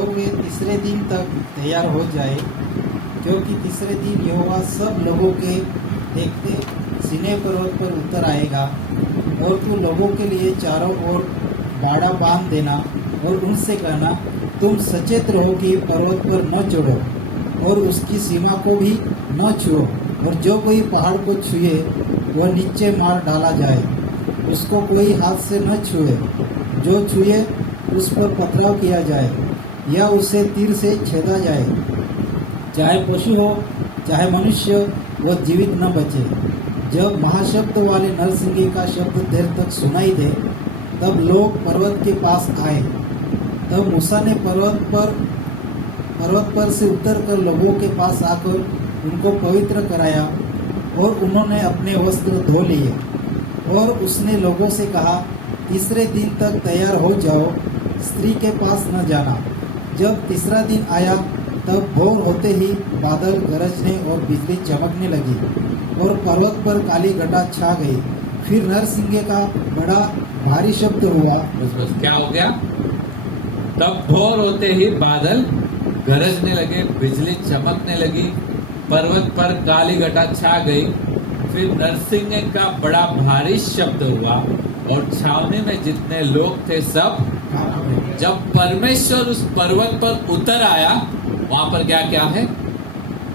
और वे तीसरे दिन तक तैयार हो जाए, क्योंकि तीसरे दिन यहोवा सब लोगों के देखते सीनै पर्वत पर उतर आएगा। और तू लोगों के लिए चारों ओर बाड़ा बांध देना और उनसे कहना, तुम सचेत रहो कि पर्वत पर न चढ़ो और उसकी सीमा को भी न छुओ, और जो कोई पहाड़ को छुए वह नीचे मार डाला जाए। उसको कोई हाथ से न छुए, जो छुए उस पर पथराव किया जाए या उसे तीर से छेदा जाए। चाहे पशु हो चाहे मनुष्य, वह जीवित न बचे। जब महाशब्द वाले नरसिंगे का शब्द देर तक सुनाई दे, तब लोग पर्वत के पास आए। तब मूसा ने पर्वत पर से उतरकर लोगों के पास आकर उनको पवित्र कराया, और उन्होंने अपने वस्त्र धो लिए। और उसने लोगों से कहा, तीसरे दिन तक तैयार हो जाओ, स्त्री के पास न जाना। जब तीसरा दिन आया, तब भोर होते ही बादल गरजने और बिजली चमकने लगी और पर्वत पर काली घटा छा गई। फिर नरसिंगे का बड़ा भारी शब्द हुआ। बस क्या हो गया? तब भोर होते ही बादल गरजने लगे, बिजली चमकने लगी, पर्वत पर काली घटा छा गई। फिर नरसिंगे का बड़ा भारी शब्द हुआ और छावनी में जितने लोग थे सब, जब परमेश्वर उस पर्वत पर उतर आया, वहां पर क्या क्या है?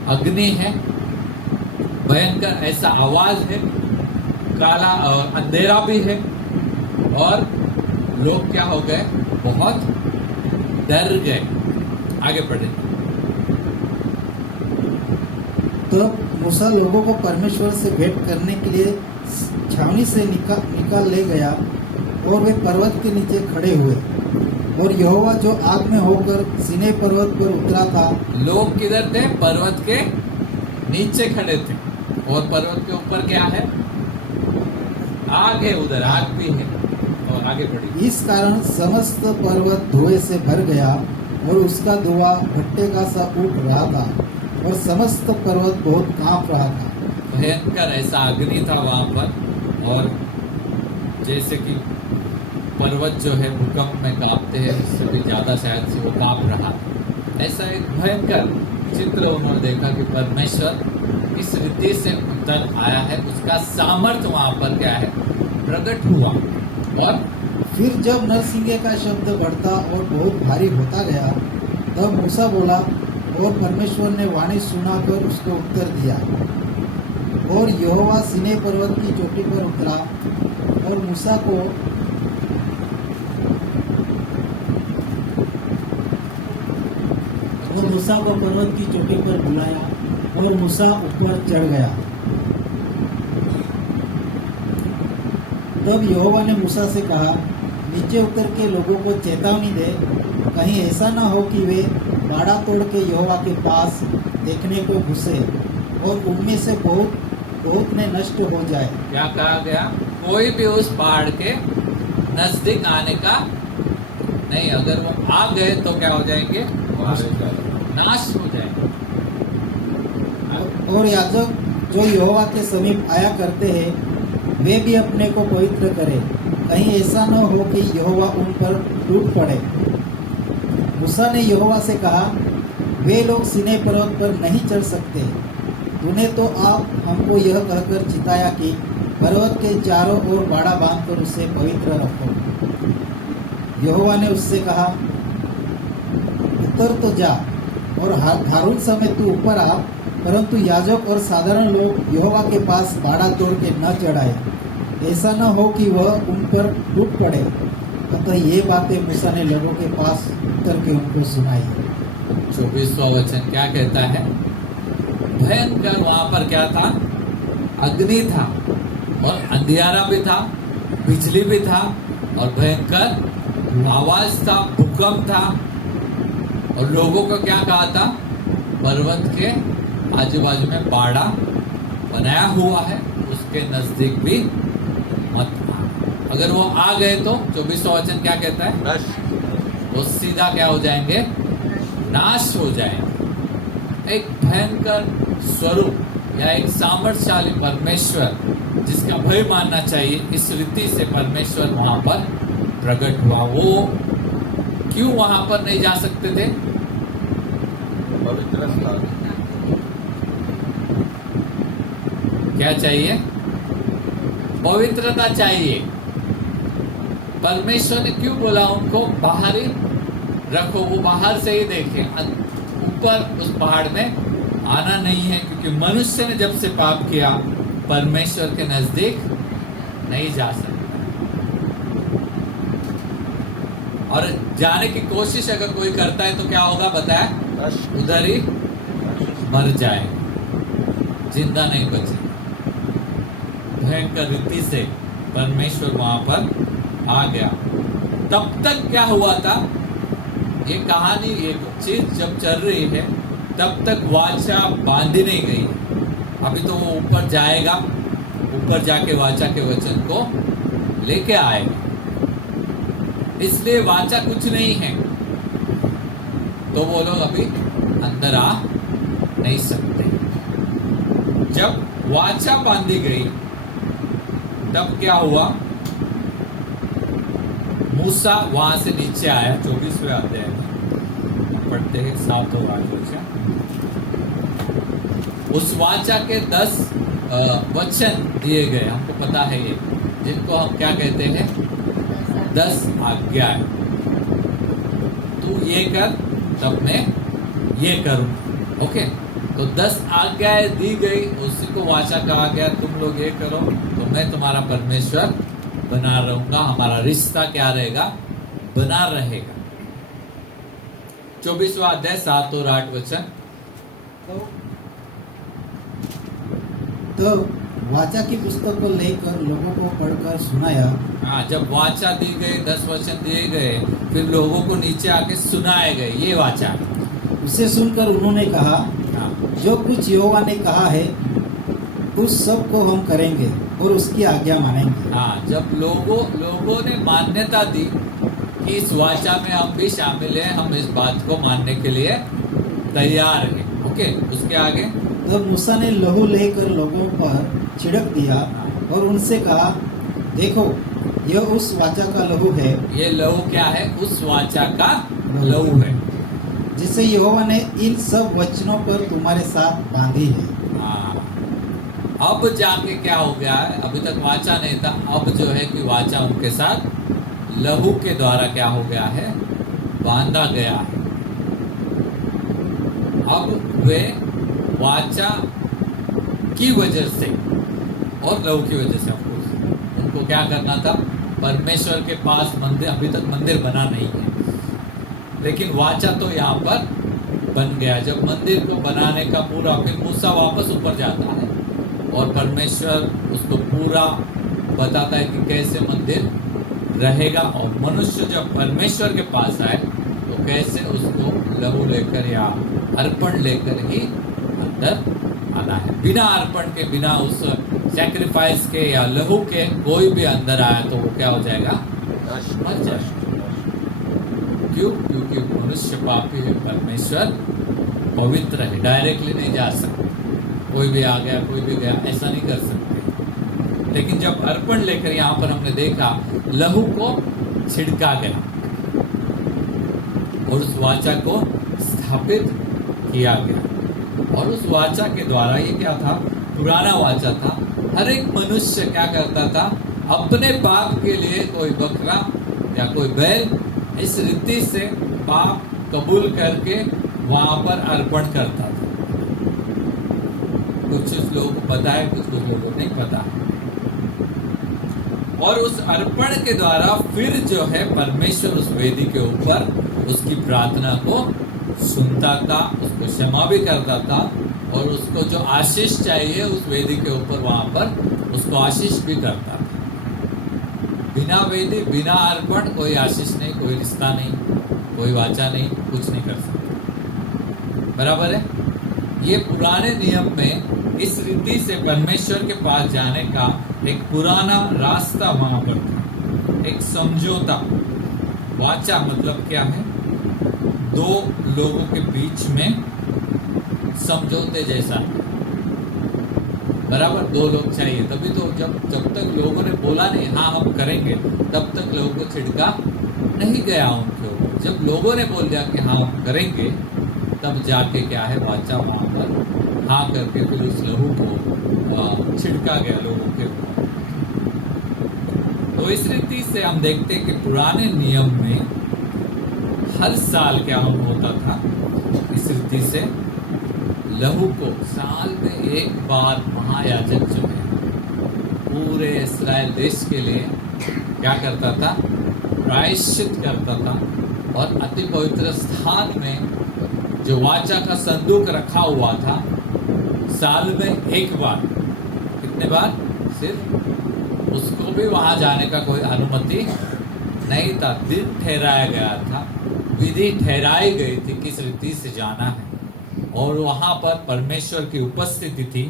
अग्नि है, भयंकर ऐसा आवाज है, काला अंधेरा भी है, और लोग क्या हो गए? बहुत डर गए। आगे बढ़े। तब मूसा लोगों को परमेश्वर से भेंट करने के लिए छावनी से निकाल ले गया, और वे पर्वत के नीचे खड़े हुए। और यहोवा जो आग में होकर सीनै पर्वत पर उतरा था। लोग किधर थे? पर्वत के नीचे खड़े थे, और पर्वत के ऊपर क्या है? आग है, उधर आग भी है। और आगे बढ़ी। इस कारण समस्त पर्वत धुएं से भर गया, और उसका धुआं भट्टे का सा उठ रहा था, और समस्त पर्वत बहुत कांप रहा था। भयंकर ऐसा अग्नि था वहां पर, और जैसे कि पर्वत जो है भूकंप में कांपते हैं, उससे भी ज्यादा शायद से वो कांप रहा। ऐसा एक भयंकर चित्र उन्होंने देखा कि परमेश्वर किस रीति से उतर आया है, उसका सामर्थ्य वहां पर क्या है? प्रकट हुआ। और फिर जब नरसिंगे का शब्द बढ़ता और बहुत भारी होता गया, तब मूसा बोला, और परमेश्वर ने वाणी सुनाकर उसको उत्तर दिया। और यहोवा सीनै पर्वत की चोटी पर उतरा और मूसा को पर्वत की चोटी पर बुलाया, और मूसा ऊपर चढ़ गया। तब यहोवा ने मूसा से कहा, नीचे उतर के लोगों को चेतावनी दे, कहीं ऐसा ना हो कि वे बाड़ा तोड़ के यहोवा के पास देखने को घुसे, और उनमें से बहुत ने नष्ट हो जाए। क्या कहा गया? कोई भी उस पहाड़ के नजदीक आने का नहीं। अगर वो आ गए तो क्या हो जाएंगे? नाश हो जाएंगे। और याजक जो यहोवा के समीप आया करते हैं, वे भी अपने को पवित्र करें, कहीं ऐसा न हो कि यहोवा उन पर टूट पड़े। मूसा ने यहोवा से कहा, वे लोग सीनै पर्वत पर नहीं चढ़ सकते। तूने तो आप हमको यह कहकर चिताया कि पर्वत के चारों ओर बाड़ा बांधकर उसे पवित्र रखो। यहोवा ने उससे कहा, उतर तो जा, और हारून समेत तू ऊपर आ, परंतु याजक और साधारण लोग यहोवा के पास बाड़ा तोड़ के न चढ़ाए, ऐसा न हो कि वह उन पर टूट पड़े। अतः ये बातें मूसा ने लोगों के पास उतर के उनको सुनाई। 24वां वचन क्या कहता है? भयंकर वहां पर क्या था? अग्नि था, और अंधियारा भी था, बिजली भी था, और भयंकर आवाज था, भूकंप था। और लोगों को क्या कहा था? पर्वत के आजू बाजू में बाड़ा बनाया हुआ है, उसके नजदीक भी मत आ। अगर वो आ गए तो 24वां वचन क्या कहता है? वो सीधा क्या हो जाएंगे? नाश हो जाएंगे। एक भयंकर स्वरूप या एक सामर्थ्यशाली परमेश्वर जिसका भय मानना चाहिए, इस रीति से परमेश्वर वहां पर प्रकट हुआ। वो क्यों वहां पर नहीं जा सकते थे? पवित्र स्थान। क्या चाहिए? पवित्रता चाहिए। परमेश्वर ने क्यों बोला उनको बाहर ही रखो, वो बाहर से ही देखें, ऊपर उस पहाड़ में आना नहीं है, क्योंकि मनुष्य ने जब से पाप किया परमेश्वर के नजदीक नहीं जा सकता। और जाने की कोशिश अगर कोई करता है तो क्या होगा बताया? नष्ट। उधर ही मर जाए, जिंदा नहीं बचे। भयंकर रीति से परमेश्वर वहां पर आ गया। तब तक क्या हुआ था? ये कहानी, ये चीज जब चल रही है तब तक वाचा बांधी नहीं गई। अभी तो वो ऊपर जाएगा, ऊपर जाके वाचा के वचन को लेके आएगा, इसलिए वाचा कुछ नहीं है। तो वो लोग अभी अंदर आ नहीं सकते। जब वाचा बांधी गई तब क्या हुआ? मूसा वहां से नीचे आया। 24वें अध्याय में पढ़ते हैं 7 और 8 वचन। उस वाचा के 10 वचन दिए गए, हमको पता है ये, जिनको हम क्या कहते हैं? 10 आज्ञाएं। तू ये कर तब मैं ये करूं। ओके, तो 10 आज्ञाएं दी गई, उसी को वाचा कहा गया। तुम लोग ये करो तो मैं तुम्हारा परमेश्वर बना रहूंगा, हमारा रिश्ता क्या रहेगा? बना रहेगा। 24वां अध्याय 7 और 8 वचन। तो वाचा की पुस्तक को लेकर लोगों को पढ़कर सुनाया। हाँ, जब वाचा दी गई, 10 वचन दिए गए, फिर लोगों को नीचे आके सुनाए गए, ये वाचा है। उसे सुनकर उन्होंने कहा, हाँ, जो कुछ यहोवा ने कहा है उस सब को हम करेंगे और उसकी आज्ञा मानेंगे। हाँ, जब लोगों ने मान्यता दी कि इस वाचा में हम भी शामिल हैं, हम इस बात को मानने के लिए तैयार हैं। ओके, उसके आगे तब मूसा ने लहू लेकर लोगों पर छिड़क दिया और उनसे कहा, देखो यह उस वाचा का लहू है। ये लहू क्या है? उस वाचा का लहू है, जिसे यहोवा ने इन सब वचनों पर तुम्हारे साथ बांधी है। हाँ, अब जाके क्या हो गया है? अभी तक वाचा नहीं था, अब जो है कि वाचा उनके साथ लहू के द्वारा क्या हो गया है? बांधा गया है। अब वे वाचा की वजह से और लहू की वजह से उनको क्या करना था? परमेश्वर के पास मंदिर, अभी तक मंदिर बना नहीं है, लेकिन वाचा तो यहाँ पर बन गया। जब मंदिर को बनाने का पूरा, फिर मूसा वापस ऊपर जाता है और परमेश्वर उसको पूरा बताता है कि कैसे मंदिर रहेगा, और मनुष्य जब परमेश्वर के पास आए तो कैसे उसको लहू लेकर या अर्पण लेकर ही अंदर आना है। बिना अर्पण के, बिना उस सैक्रिफाइस के या लहू के कोई भी अंदर आया तो वो क्या हो जाएगा? मर जाएगा। क्यों? क्योंकि मनुष्य पापी है, परमेश्वर पवित्र है, डायरेक्टली नहीं जा सकते। कोई भी आ गया, कोई भी गया, ऐसा नहीं कर सकते। लेकिन जब अर्पण लेकर यहाँ पर हमने देखा, लहू को छिड़का गया और उस वाचा को स्थापित किया गया। और उस वाचा के द्वारा, ये क्या था? पुराना वाचा था। हर एक मनुष्य क्या करता था? अपने पाप के लिए कोई बकरा या कोई बैल, इस रीति से पाप कबूल करके वहां पर अर्पण करता था। कुछ लोगों को पता है, कुछ लोगों को नहीं पता। और उस अर्पण के द्वारा फिर जो है परमेश्वर उस वेदी के ऊपर उसकी प्रार्थना को सुनता था, उसको क्षमा भी करता था, और उसको जो आशीष चाहिए उस वेदी के ऊपर वहां पर उसको आशीष भी करता था। बिना वेदी, बिना अर्पण कोई आशीष नहीं, कोई रिश्ता नहीं, कोई वाचा नहीं, कुछ नहीं कर सकता। बराबर है? ये पुराने नियम में इस रीति से परमेश्वर के पास जाने का एक पुराना रास्ता वहां पर था, एक समझौता। वाचा मतलब क्या है? दो लोगों के बीच में समझौते जैसा। बराबर, दो लोग चाहिए, तभी तो जब तक लोगों ने बोला नहीं हाँ हम करेंगे, तब तक लोगों को छिड़का नहीं गया उनके ऊपर। जब लोगों ने बोल दिया कि हाँ हम करेंगे, तब जाके क्या है वाचा वहां पर हाँ करके फिर उस लहू को छिड़का गया लोगों के ऊपर। तो इस रीति से हम देखते हैं कि पुराने नियम में हर साल क्या होता था, इस रीति से लहू को साल में एक बार महायाजक जो है पूरे इस्राएल देश के लिए क्या करता था, प्रायश्चित करता था। और अति पवित्र स्थान में जो वाचा का संदूक रखा हुआ था, साल में एक बार, कितने बार, सिर्फ उसको भी वहां जाने का कोई अनुमति नहीं था। दिन ठहराया गया था, विधि ठहराई गई थी किस रीति से जाना है, और वहां पर परमेश्वर की उपस्थिति थी।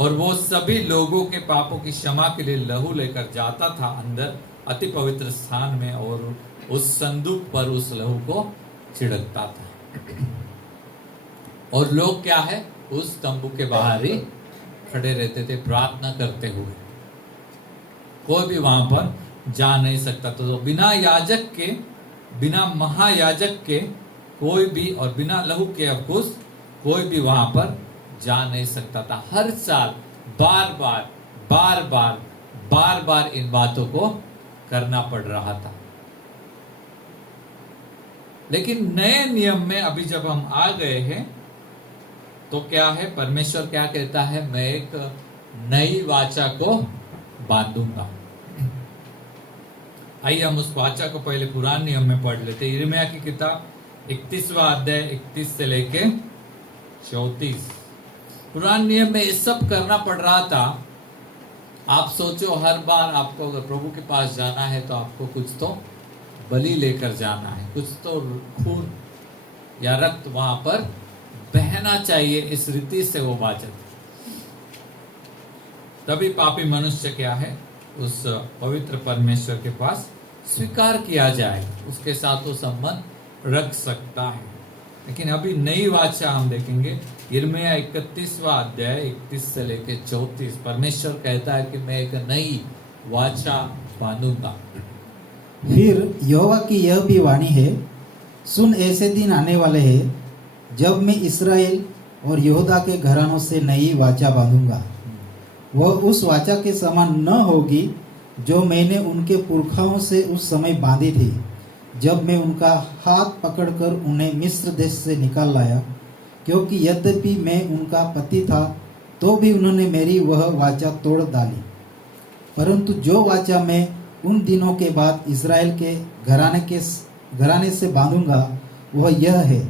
और वो सभी लोगों के पापों की क्षमा के लिए लहू लेकर जाता था अंदर अति पवित्र स्थान में, और उस संदूक पर उस लहू को छिड़कता था। और लोग क्या है, उस तंबू के बाहर ही खड़े रहते थे प्रार्थना करते हुए, कोई भी वहां पर जा नहीं सकता था। तो बिना याजक के, बिना महायाजक के कोई भी, और बिना लहू के अफकोर्स कोई भी वहां पर जा नहीं सकता था। हर साल बार बार बार बार बार बार इन बातों को करना पड़ रहा था। लेकिन नए नियम में अभी जब हम आ गए हैं तो क्या है, परमेश्वर क्या कहता है, मैं एक नई वाचा को बांधूंगा। आइए हम उस वाचा को पहले पुराने नियम में पढ़ लेते। यिर्मयाह की किताब 31वां अध्याय 31 से लेके 34। पुराने नियम में ये सब करना पड़ रहा था। आप सोचो, हर बार आपको अगर प्रभु के पास जाना है तो आपको कुछ तो बलि लेकर जाना है, कुछ तो खून या रक्त वहां पर बहना चाहिए। इस रीति से वो वाचा, तभी पापी मनुष्य क्या है, उस पवित्र परमेश्वर के पास स्वीकार किया जाए, उसके साथ वो संबंध रख सकता है। लेकिन अभी नई वाचा हम देखेंगे, यिर्मयाह 31वां अध्याय 31 से लेके 34। परमेश्वर कहता है कि मैं एक नई वाचा बांधूंगा। फिर यहोवा की यह भी वाणी है, सुन, ऐसे दिन आने वाले हैं जब मैं इस्राएल और यहूदा के घरानों से नई वाचा बांधूंगा। वह उस वाचा के समान न होगी जो मैंने उनके पुरखाओं से उस समय बांधी थी, जब मैं उनका हाथ पकड़कर उन्हें मिस्र देश से निकाल लाया। क्योंकि यद्यपि मैं उनका पति था तो भी उन्होंने मेरी वह वाचा तोड़ डाली। परंतु जो वाचा मैं उन दिनों के बाद इस्राएल के घराने से बांधूंगा वह यह है,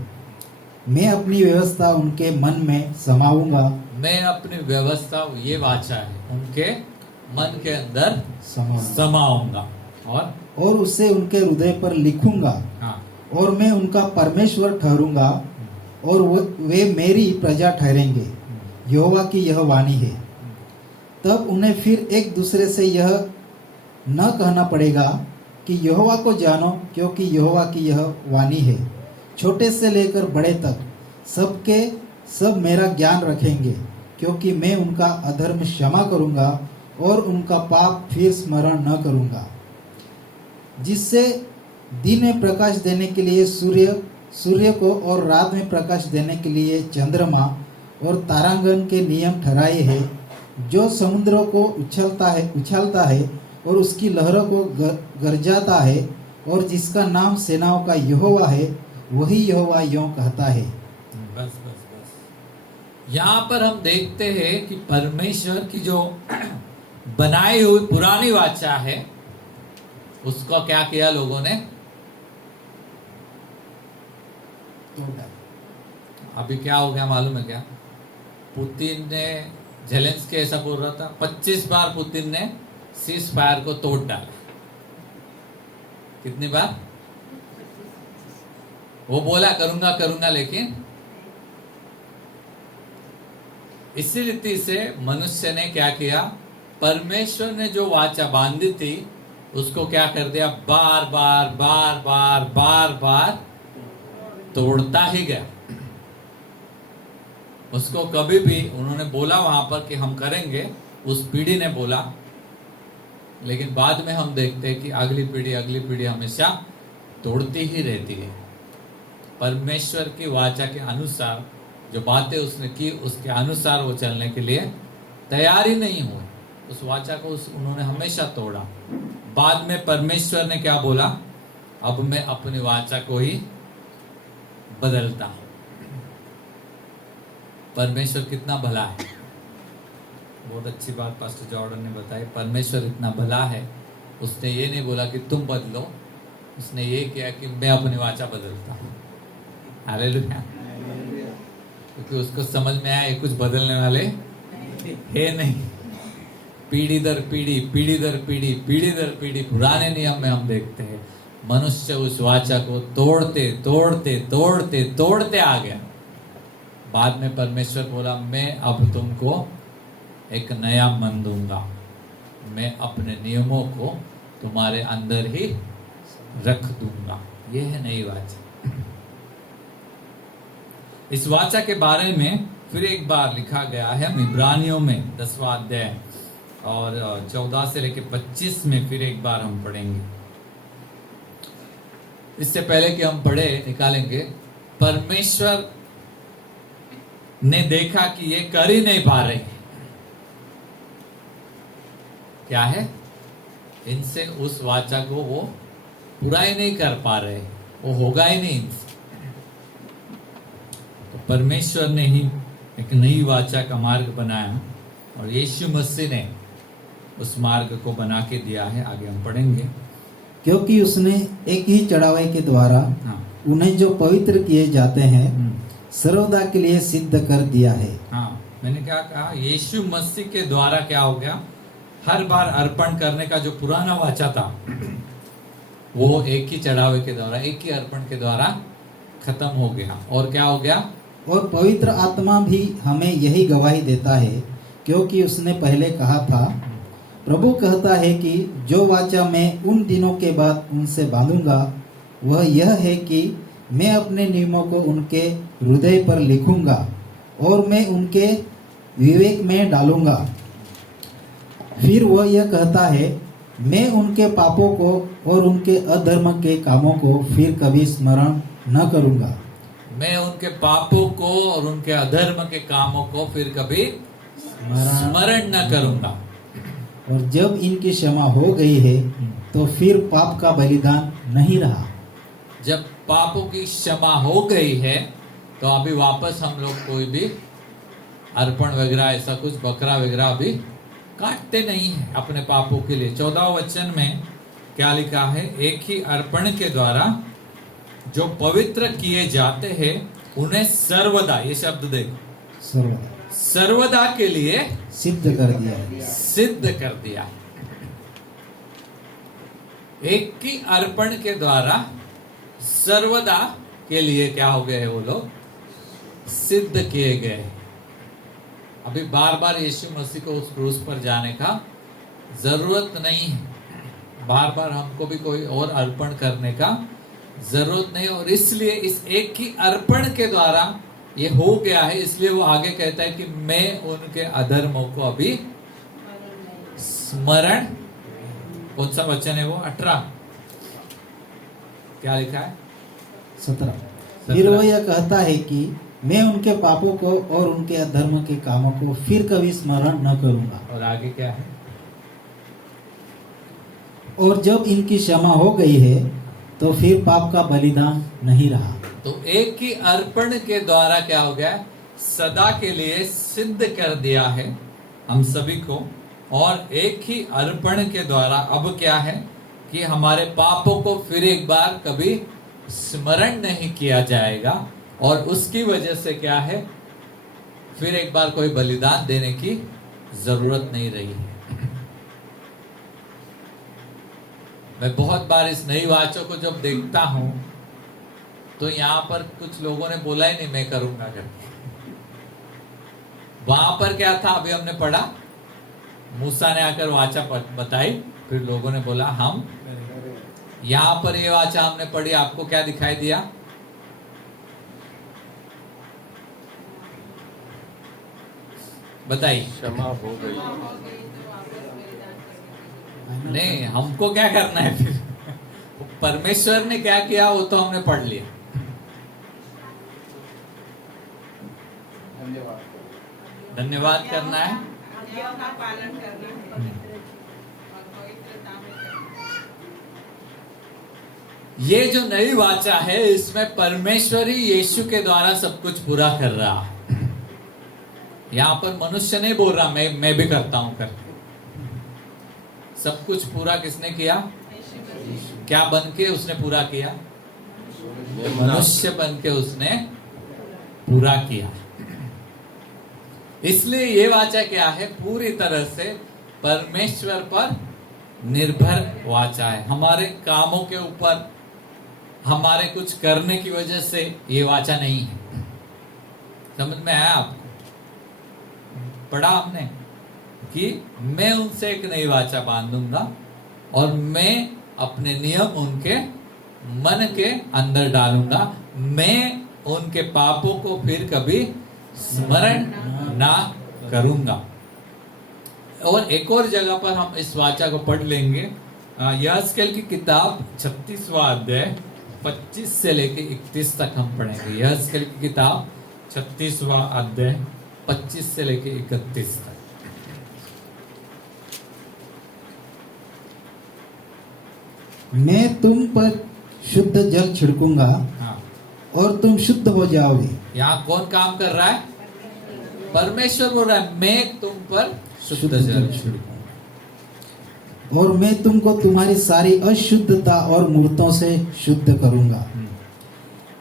मैं अपनी व्यवस्था उनके मन में समाऊंगा। मैं अपनी व्यवस्था, ये वाचा है, उनके मन के अंदर समाऊंगा, और उसे उनके हृदय पर लिखूंगा। हाँ, और मैं उनका परमेश्वर ठहरूंगा और वे मेरी प्रजा ठहरेंगे। यहोवा की यह वाणी है। तब उन्हें फिर एक दूसरे से यह न कहना पड़ेगा कि यहोवा को जानो, क्योंकि यहोवा की यह वाणी है। छोटे से लेकर बड़े तक सबके सब मेरा ज्ञान रखेंगे, क्योंकि मैं उनका अधर्म क्षमा करूंगा और उनका पाप फिर स्मरण न करूंगा। जिससे दिन में प्रकाश देने के लिए सूर्य को और रात में प्रकाश देने के लिए चंद्रमा और तारांगण के नियम ठहराए हैं, जो समुद्रों को उछालता है और उसकी लहरों को गरजाता है, और जिसका नाम सेनाओं का यहोवा है, वही यहोवा यों कहता है। बस बस बस। यहाँ पर हम देखते हैं कि परमेश्वर की जो बनाई हुई पुरानी वाचा है, उसको क्या किया लोगों ने, अभी क्या हो गया मालूम है क्या? पुतिन ने, जेलेंस्की ऐसा बोल रहा था, 25 बार पुतिन ने सीज फायर को तोड़ डाला। कितनी बार वो बोला करूंगा करूंगा, लेकिन इसी रीति से मनुष्य ने क्या किया, परमेश्वर ने जो वाचा बांधी थी उसको क्या कर दिया, बार बार बार बार बार बार तोड़ता ही गया। उसको कभी भी उन्होंने बोला वहां पर कि हम करेंगे, उस पीढ़ी ने बोला, लेकिन बाद में हम देखते हैं कि अगली पीढ़ी हमेशा तोड़ती ही रहती है। परमेश्वर की वाचा के अनुसार जो बातें उसने की उसके अनुसार वो चलने के लिए तैयार ही नहीं हुए। उस वाचा को उन्होंने हमेशा तोड़ा। बाद में परमेश्वर ने क्या बोला, अब मैं अपनी वाचा को ही बदलता हूं। परमेश्वर कितना भला है। बहुत अच्छी बात पास्टर जॉर्डन ने बताई। परमेश्वर इतना भला है, उसने ये नहीं बोला कि तुम बदलो, उसने ये किया कि मैं अपनी वाचा बदलता हूं। हालेलुया। क्योंकि उसको समझ में आया ये कुछ बदलने वाले है नहीं। पीढ़ी दर पीढ़ी, पीढ़ी दर पीढ़ी, पीढ़ी दर पीढ़ी पुराने नियम में हम देखते हैं मनुष्य उस वाचा को तोड़ते तोड़ते तोड़ते तोड़ते आ गया। बाद में परमेश्वर बोला, मैं अब तुमको एक नया मन दूंगा, मैं अपने नियमों को तुम्हारे अंदर ही रख दूंगा। यह है नई वाचा। इस वाचा के बारे में फिर एक बार लिखा गया है इब्रानियों में 10वां अध्याय और 14 से लेकर 25 में फिर एक बार हम पढ़ेंगे। इससे पहले कि हम पढ़े निकालेंगे, परमेश्वर ने देखा कि ये कर ही नहीं पा रहे। क्या है, इनसे उस वाचा को वो पूरा ही नहीं कर पा रहे, वो होगा ही नहीं इनसे। तो परमेश्वर ने ही एक नई वाचा का मार्ग बनाया और यीशु मसीह ने उस मार्ग को बना के दिया है। आगे हम पढ़ेंगे। क्योंकि उसने एक ही चढ़ावे के द्वारा हाँ, उन्हें जो पवित्र किए जाते हैं सर्वदा के लिए सिद्ध कर दिया है। हाँ, मैंने क्या कहा, यीशु मसीह के द्वारा क्या हो गया, हर बार अर्पण करने का जो पुराना वाचा था वो एक ही चढ़ावे के द्वारा, एक ही अर्पण के द्वारा खत्म हो गया। और क्या हो गया, और पवित्र आत्मा भी हमें यही गवाही देता है, क्योंकि उसने पहले कहा था, प्रभु कहता है कि जो वाचा मैं उन दिनों के बाद उनसे बांधूंगा वह यह है कि मैं अपने नियमों को उनके हृदय पर लिखूंगा और मैं उनके विवेक में डालूंगा। फिर वह यह कहता है, मैं उनके पापों को और उनके अधर्म के कामों को फिर कभी स्मरण न करूंगा। मैं उनके पापों को और उनके अधर्म के कामों को फिर कभी स्मरण न करूंगा। और जब इनकी क्षमा हो गई है तो फिर पाप का बलिदान नहीं रहा। जब पापों की क्षमा हो गई है तो अभी वापस हम लोग कोई भी अर्पण वगैरह ऐसा कुछ बकरा वगैरह अभी काटते नहीं है अपने पापों के लिए। 14 वचन में क्या लिखा है, एक ही अर्पण के द्वारा जो पवित्र किए जाते हैं उन्हें सर्वदा, ये शब्द देखो, सर्वदा के लिए सिद्ध कर दिया है। सिद्ध कर दिया। एक ही अर्पण के द्वारा सर्वदा के लिए क्या हो गए, वो लोग सिद्ध किए गए। अभी बार बार यीशु मसीह को उस क्रूस पर जाने का जरूरत नहीं है। बार बार हमको भी कोई और अर्पण करने का जरूरत नहीं। और इसलिए इस एक ही अर्पण के द्वारा ये हो गया है। इसलिए वो आगे कहता है कि मैं उनके अधर्मों को अभी स्मरण, कौन सा वचन है वो, 18, क्या लिखा है, 17। फिर वो यह कहता है कि मैं उनके पापों को और उनके अधर्म के कामों को फिर कभी स्मरण न करूंगा। और आगे क्या है, और जब इनकी क्षमा हो गई है तो फिर पाप का बलिदान नहीं रहा। तो एक ही अर्पण के द्वारा क्या हो गया, सदा के लिए सिद्ध कर दिया है हम सभी को। और एक ही अर्पण के द्वारा अब क्या है कि हमारे पापों को फिर एक बार कभी स्मरण नहीं किया जाएगा। और उसकी वजह से क्या है, फिर एक बार कोई बलिदान देने की जरूरत नहीं रही है। मैं बहुत बार इस नई वाचों को जब देखता हूं तो यहाँ पर कुछ लोगों ने बोला ही नहीं मैं करूंगा करके। वहां पर क्या था, अभी हमने पढ़ा, मूसा ने आकर वाचा बताई, फिर लोगों ने बोला हम। यहाँ पर ये वाचा हमने पढ़ी, आपको क्या दिखाई दिया, बताइए। क्षमा हो गई। नहीं, हमको क्या करना है फिर, परमेश्वर ने क्या किया वो तो हमने पढ़ लिया। धन्यवाद करना है, आज्ञाओं का पालन करना है और पवित्रता में करना है। ये जो नई वाचा है इसमें परमेश्वर ही यीशु के द्वारा सब कुछ पूरा कर रहा है। यहाँ पर मनुष्य नहीं बोल रहा मैं भी करता हूं करके। सब कुछ पूरा किसने किया? क्या बन के उसने पूरा किया? मनुष्य बन के उसने पूरा किया। इसलिए ये वाचा क्या है? पूरी तरह से परमेश्वर पर निर्भर वाचा है। हमारे कामों के ऊपर, हमारे कुछ करने की वजह से ये वाचा नहीं है। समझ में आया आपको? पढ़ा हमने कि मैं उनसे एक नई वाचा बांधूंगा और मैं अपने नियम उनके मन के अंदर डालूंगा। मैं उनके पापों को फिर कभी स्मरण ना करूंगा। और एक और जगह पर हम इस वाचा को पढ़ लेंगे। यहेजकेल की किताब 36वां अध्याय 25 से लेके 31 तक हम पढ़ेंगे। यहेजकेल की किताब 36वां अध्याय 25 से लेके 31 तक। मैं तुम पर शुद्ध जल छिड़कूंगा हाँ, और तुम शुद्ध हो जाओगे। यहाँ कौन काम कर रहा है? परमेश्वर बोल रहा है मैं तुम पर शुद्ध जल छिड़कूंगा और मैं तुमको तुम्हारी सारी अशुद्धता और मूर्तों से शुद्ध करूंगा।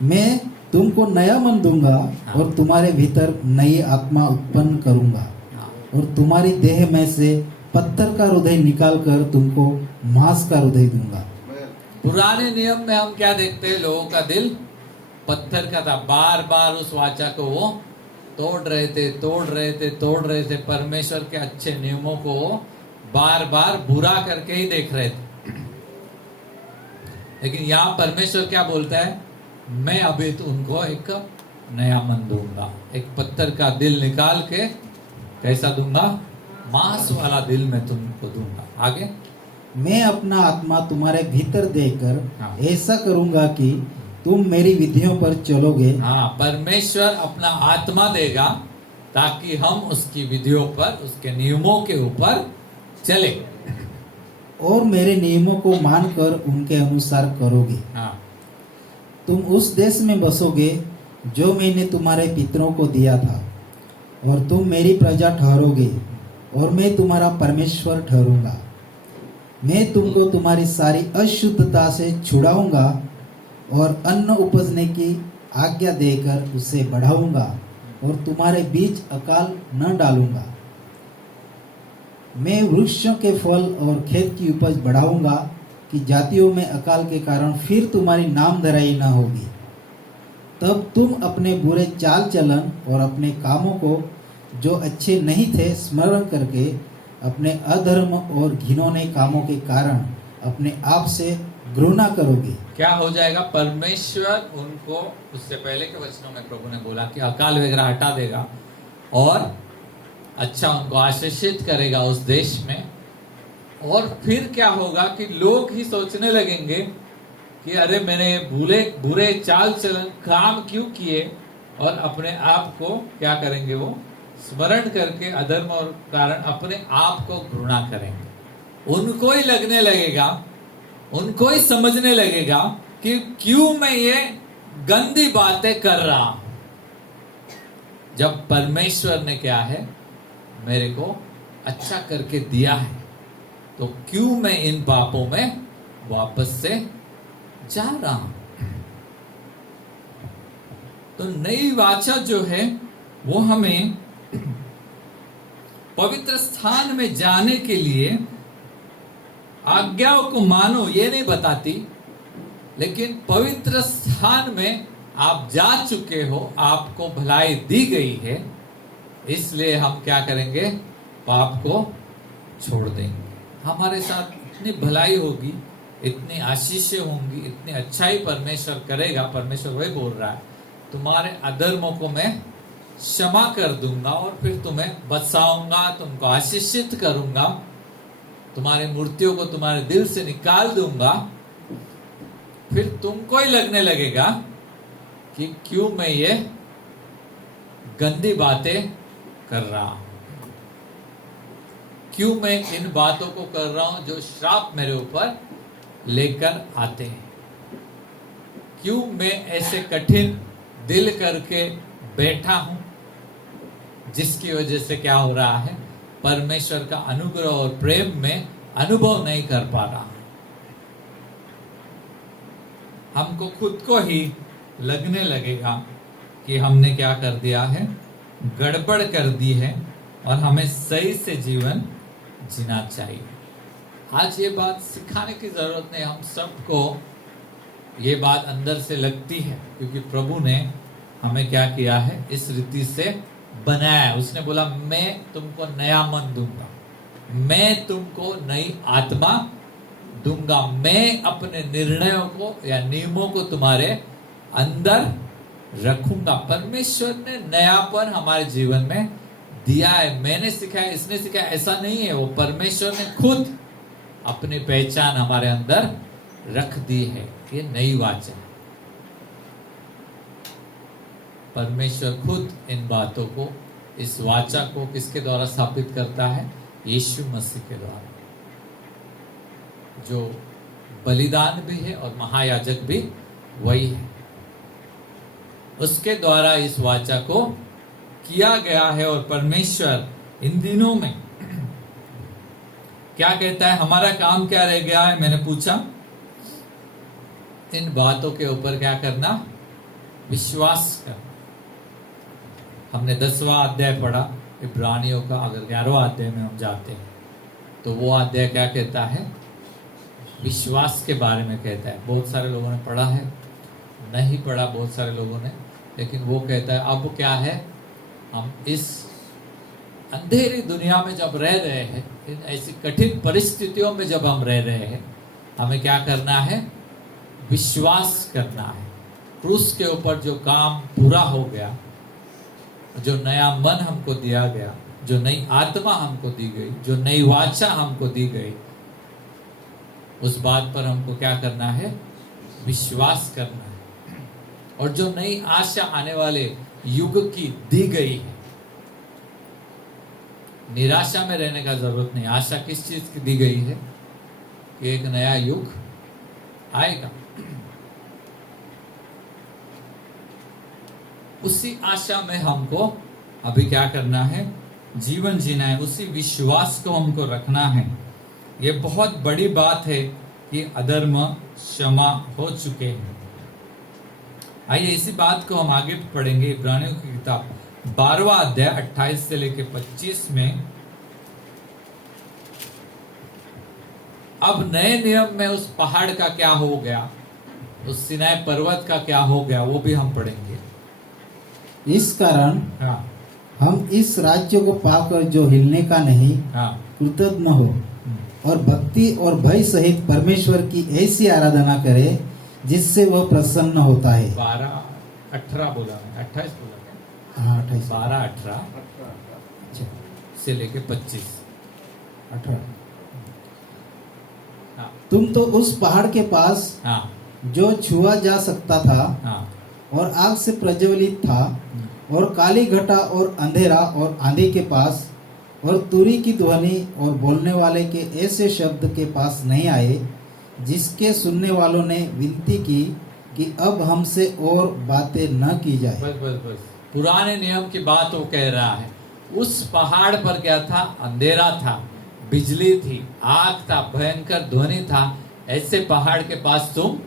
मैं तुमको नया मन दूंगा और तुम्हारे भीतर नई आत्मा उत्पन्न करूंगा और तुम्हारी देह में से पत्थर का हृदय निकाल कर तुमको मांस का हृदय दूंगा। पुराने नियम में हम क्या देखते हैं? लोगों का दिल पत्थर का था। बार बार उस वाचा को वो तोड़ रहे थे। परमेश्वर के अच्छे नियमों को बार बार बुरा करके ही देख रहे थे। लेकिन यहाँ परमेश्वर क्या बोलता है? मैं अभी तो उनको एक नया मन दूंगा। एक पत्थर का दिल निकाल के कैसा दूंगा? मांस वाला दिल मैं तुमको दूंगा। आगे मैं अपना आत्मा तुम्हारे भीतर देकर हाँ। ऐसा करूंगा कि तुम मेरी विधियों पर चलोगे। हाँ, परमेश्वर अपना आत्मा देगा ताकि हम उसकी विधियों पर, उसके नियमों के ऊपर चले और मेरे नियमों को मानकर उनके अनुसार करोगे। हाँ, तुम उस देश में बसोगे जो मैंने तुम्हारे पितरों को दिया था और तुम मेरी प्रजा ठहरोगे और मैं तुम्हारा परमेश्वर ठहरूंगा। मैं तुमको तुम्हारी सारी अशुद्धता से छुड़ाऊंगा और अन्न उपजने की आज्ञा देकर उसे बढ़ाऊंगा और तुम्हारे बीच अकाल न डालूंगा। मैं वृक्षों के फल और खेत की उपज बढ़ाऊंगा कि जातियों में अकाल के कारण फिर तुम्हारी नाम धराई न होगी। तब तुम अपने बुरे चाल चलन और अपने कामों को जो अच्छे नहीं थे स्मरण करके अपने अधर्म और घिनौने कामों के कारण अपने आप से घृणा करोगे। क्या हो जाएगा? परमेश्वर उनको, उससे पहले के वचनों में प्रभु ने बोला कि अकाल वगैरह हटा देगा और अच्छा उनको आशीषित करेगा उस देश में। और फिर क्या होगा कि लोग ही सोचने लगेंगे कि अरे मैंने बुरे चाल चलन काम क्यों किए, और अपने आप को क्या करेंगे? वो स्मरण करके अधर्म और कारण अपने आप को घृणा करेंगे। उनको ही लगने लगेगा, उनको ही समझने लगेगा कि क्यों मैं ये गंदी बातें कर रहा हूं, जब परमेश्वर ने क्या है मेरे को अच्छा करके दिया है, तो क्यों मैं इन पापों में वापस से जा रहा हूं। तो नई वाचा जो है वो हमें पवित्र स्थान में जाने के लिए आज्ञाओं को मानो ये नहीं बताती, लेकिन पवित्र स्थान में आप जा चुके हो, आपको भलाई दी गई है, इसलिए हम क्या करेंगे? पाप को छोड़ देंगे। हमारे साथ इतनी भलाई होगी, इतनी आशीषें होंगी, इतनी अच्छाई परमेश्वर करेगा। परमेश्वर वही बोल रहा है, तुम्हारे अधर्मों को मैं क्षमा कर दूंगा और फिर तुम्हें बचाऊंगा, तुमको आशीषित करूंगा, तुम्हारी मूर्तियों को तुम्हारे दिल से निकाल दूंगा फिर तुमको ही लगने लगेगा कि क्यों मैं ये गंदी बातें कर रहा हूं, क्यों मैं इन बातों को कर रहा हूं जो श्राप मेरे ऊपर लेकर आते हैं, क्यों मैं ऐसे कठिन दिल करके बैठा हूं, जिसकी वजह से क्या हो रहा है, परमेश्वर का अनुग्रह और प्रेम में अनुभव नहीं कर पा रहा। हमको खुद को ही लगने लगेगा कि हमने क्या कर दिया है, गड़बड़ कर दी है और हमें सही से जीवन जीना चाहिए। आज ये बात सिखाने की जरूरत नहीं, हम सबको ये बात अंदर से लगती है, क्योंकि प्रभु ने हमें क्या किया है, इस रीति से बनाया है। उसने बोला मैं तुमको नया मन दूंगा, मैं तुमको नई आत्मा दूंगा, मैं अपने निर्णयों को या नियमों को तुम्हारे अंदर रखूंगा। परमेश्वर ने नयापन हमारे जीवन में दिया है। मैंने सिखाया, इसने सिखाया, ऐसा नहीं है। वो परमेश्वर ने खुद अपनी पहचान हमारे अंदर रख दी है। ये नई वाचा है। परमेश्वर खुद इन बातों को, इस वाचा को किसके द्वारा स्थापित करता है? यीशु मसीह के द्वारा, जो बलिदान भी है और महायाजक भी वही है। उसके द्वारा इस वाचा को किया गया है। और परमेश्वर इन दिनों में क्या कहता है, हमारा काम क्या रह गया है? मैंने पूछा, इन बातों के ऊपर क्या करना? विश्वास करना। हमने 10वां अध्याय पढ़ा इब्रानियों का। अगर 11वां अध्याय में हम जाते हैं तो वो अध्याय क्या कहता है? विश्वास के बारे में कहता है। बहुत सारे लोगों ने पढ़ा है, नहीं पढ़ा बहुत सारे लोगों ने, लेकिन वो कहता है अब क्या है, हम इस अंधेरी दुनिया में जब रह रहे हैं, इन ऐसी कठिन परिस्थितियों में जब हम रह रहे हैं, हमें क्या करना है? विश्वास करना है। क्रूस के ऊपर जो काम पूरा हो गया, जो नया मन हमको दिया गया, जो नई आत्मा हमको दी गई, जो नई वाचा हमको दी गई, उस बात पर हमको क्या करना है? विश्वास करना है। और जो नई आशा आने वाले युग की दी गई है, निराशा में रहने का जरूरत नहीं। आशा किस चीज की दी गई है? कि एक नया युग आएगा। उसी आशा में हमको अभी क्या करना है? जीवन जीना है। उसी विश्वास को हमको रखना है। ये बहुत बड़ी बात है कि अधर्म क्षमा हो चुके हैं। आइए इसी बात को हम आगे पढ़ेंगे। इब्रानियों की किताब 12वां अध्याय 28 से लेकर 25 में। अब नए नियम में उस पहाड़ का क्या हो गया, उस सिनाई पर्वत का क्या हो गया, वो भी हम पढ़ेंगे। इस कारण हाँ, हम इस राज्य को पाकर जो हिलने का नहीं, हाँ, कृतज्ञ हो और भक्ति और भय सहित परमेश्वर की ऐसी आराधना करे जिससे वह प्रसन्न होता है। 12-18 बोला मैं, 28 बोला क्या? हाँ 28, 12-18 से लेके 25। 18। हाँ, तुम तो उस पहाड़ के पास हाँ, जो छुआ जा सकता था हाँ, और आग से प्रज्वलित था और काली घटा और अंधेरा और आंधी के पास और तुरी की ध्वनि और बोलने वाले के ऐसे शब्द के पास नहीं आए, जिसके सुनने वालों ने विनती की कि अब हमसे और बातें न की जाए। बस बस बस, पुराने नियम की बात वो कह रहा है। उस पहाड़ पर क्या था? अंधेरा था, बिजली थी, आग था, भयंकर ध्वनि था। ऐसे पहाड़ के पास तुम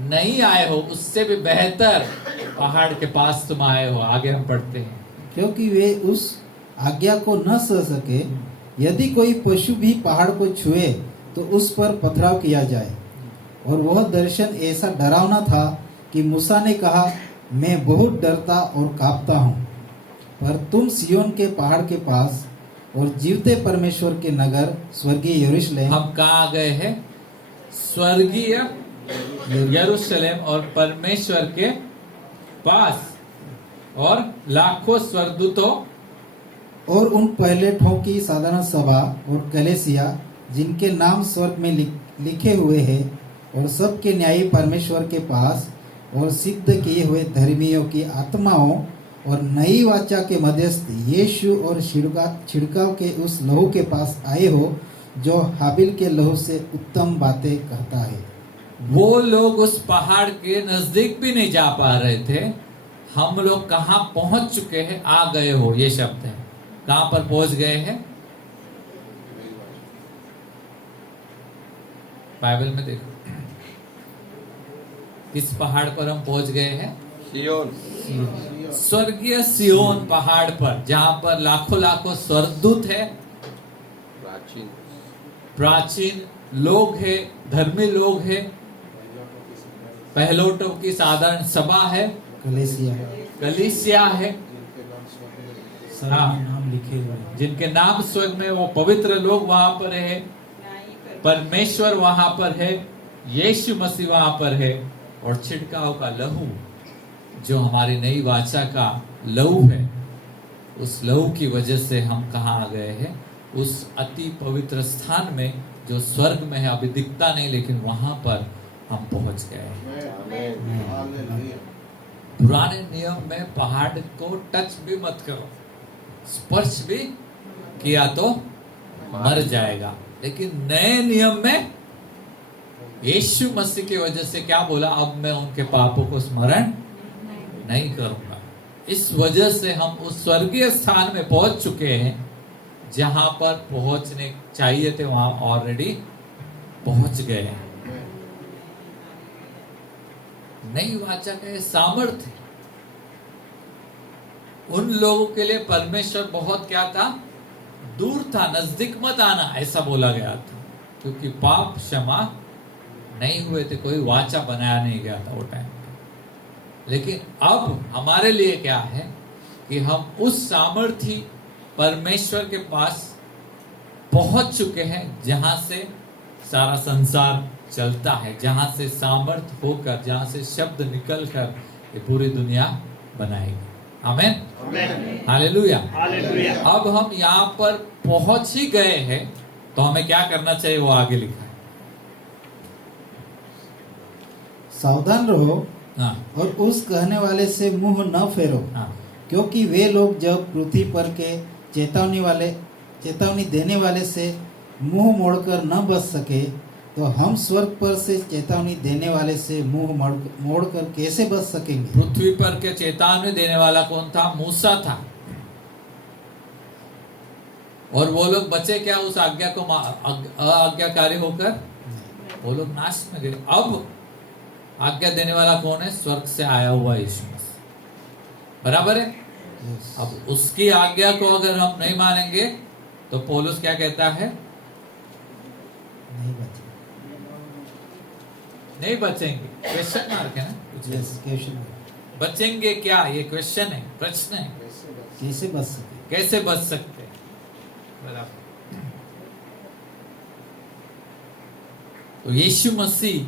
नहीं आए हो, उससे भी बेहतर पहाड़ के पास तुम आए हो। आगे हम पढ़ते हैं। क्योंकि वे उस आज्ञा को न सह सके, यदि कोई पशु भी पहाड़ को छुए तो उस पर पथराव किया जाए। और वह दर्शन ऐसा डरावना था कि मूसा ने कहा, मैं बहुत डरता और कांपता हूँ। पर तुम सियोन के पहाड़ के पास और जीवते परमेश्वर के नगर स्वर्गीय यरूशलेम। हम कहाँ आ गए हैं? स्वर्गीय यरूशलेम और परमेश्वर के पास और लाखों स्वर्गदूतों और उन पैलेटों की साधारण सभा और कलेसिया जिनके नाम स्वर्ग में लिखे हुए हैं, और सबके न्यायी परमेश्वर के पास और सिद्ध किए हुए धर्मियों की आत्माओं और नई वाचा के मध्यस्थ यीशु और छिड़काव के उस लहू के पास आए हो जो हाबिल के लहू से उत्तम बातें कहता है। वो लोग उस पहाड़ के नजदीक भी नहीं जा पा रहे थे, हम लोग कहाँ पहुंच चुके हैं, आ गए हो, ये शब्द है। कहां पर पहुंच गए हैं? बाइबल में देखो किस पहाड़ पर हम पहुंच गए हैं? सियोन। स्वर्गीय सियोन पहाड़ पर, जहां पर लाखों लाखों स्वर्गदूत है, प्राचीन लोग है, धर्मी लोग है, पहलोटों की साधारण सभा है, कलीसिया है, सभी नाम लिखे हुए हैं। जिनके नाम स्वर्ग में, वो पवित्र लोग वहां पर है, परमेश्वर वहां पर है, यीशु मसीह वहां पर है, और छिड़काव का लहू जो हमारी नई वाचा का लहू है, उस लहू की वजह से हम कहाँ आ गए हैं? उस अति पवित्र स्थान में जो स्वर्ग में है, अभी दिखता नहीं, लेकिन वहां पर हम पहुंच गए हैं। पुराने नियम में पहाड़ को टच भी मत करो, स्पर्श भी किया तो मर जाएगा, लेकिन नए नियम में यीशु मसीह की वजह से क्या बोला? अब मैं उनके पापों को स्मरण नहीं करूंगा। इस वजह से हम उस स्वर्गीय स्थान में पहुंच चुके हैं, जहां पर पहुंचने चाहिए थे, वहां ऑलरेडी पहुंच गए हैं। नई वाचा का सामर्थ्य उन लोगों के लिए परमेश्वर बहुत क्या था? दूर था, नजदीक मत आना, ऐसा बोला गया था, क्योंकि पाप क्षमा नहीं हुए थे, कोई वाचा बनाया नहीं गया था वो टाइम पे। लेकिन अब हमारे लिए क्या है कि हम उस सामर्थ्य परमेश्वर के पास पहुंच चुके हैं, जहां से सारा संसार चलता है, जहां से सामर्थ्य होकर, जहां से शब्द निकलकर ये पूरी दुनिया बनाएगी। आमेन, हालेलुया। अब हम यहाँ पर पहुंच ही गए हैं, तो हमें क्या करना चाहिए? वो आगे लिखा है, सावधान रहो हाँ, और उस कहने वाले से मुंह न फेरो, हाँ, क्योंकि वे लोग जब पृथ्वी पर के चेतावनी देने वाले से मुंह मोड़कर न बच सके, तो हम स्वर्ग पर से चेतावनी देने वाले से मुंह मोड़कर कैसे बच सकेंगे? पृथ्वी पर के चेतावनी देने वाला कौन था? मूसा था। और वो लोग बचे क्या उस आज्ञा को आज्ञाकारी होकर? वो लोग नाश में गए। अब आज्ञा देने वाला कौन है? स्वर्ग से आया हुआ यीशु मसीह, बराबर है। अब उसकी आज्ञा को अगर हम नहीं मानेंगे, तो पौलुस क्या कहता है? नहीं बचेंगे। क्वेश्चन मार्क है ना? क्वेश्चन बचेंगे क्या? ये क्वेश्चन है, प्रश्न है। कैसे बच सके? कैसे बच सकते हैं? बराबर। तो यीशु मसीह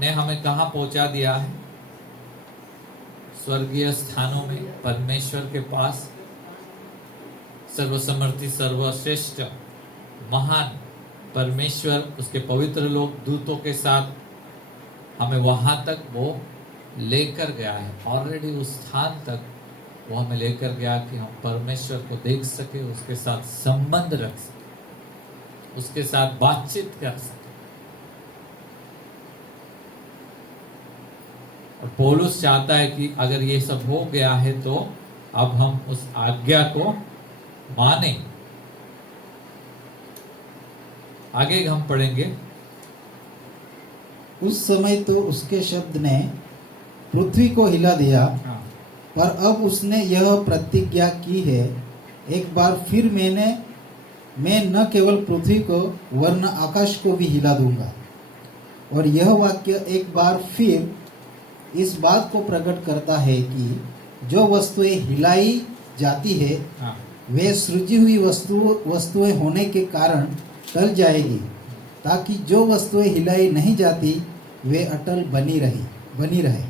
ने हमें कहां पहुंचा दिया है? स्वर्गीय स्थानों में, परमेश्वर के पास, सर्वसमर्थी, सर्वश्रेष्ठ, महान परमेश्वर, उसके पवित्र लोग दूतों के साथ हमें वहां तक वो लेकर गया है। ऑलरेडी उस स्थान तक वो हमें लेकर गया कि हम परमेश्वर को देख सके, उसके साथ संबंध रख सके, उसके साथ बातचीत कर सके। और पौलुस चाहता है कि अगर ये सब हो गया है, तो अब हम उस आज्ञा को माने। आगे हम पढ़ेंगे। उस समय तो उसके शब्द ने पृथ्वी को हिला दिया, पर अब उसने यह प्रतिज्ञा की है, एक बार फिर मैं न केवल पृथ्वी को वरन आकाश को भी हिला दूंगा। और यह वाक्य एक बार फिर इस बात को प्रकट करता है कि जो वस्तुएं हिलाई जाती है, वे सृजी हुई वस्तुएं होने के कारण टल जाएगी, ताकि जो वस्तुएं हिलाई नहीं जाती वे अटल बनी रहे।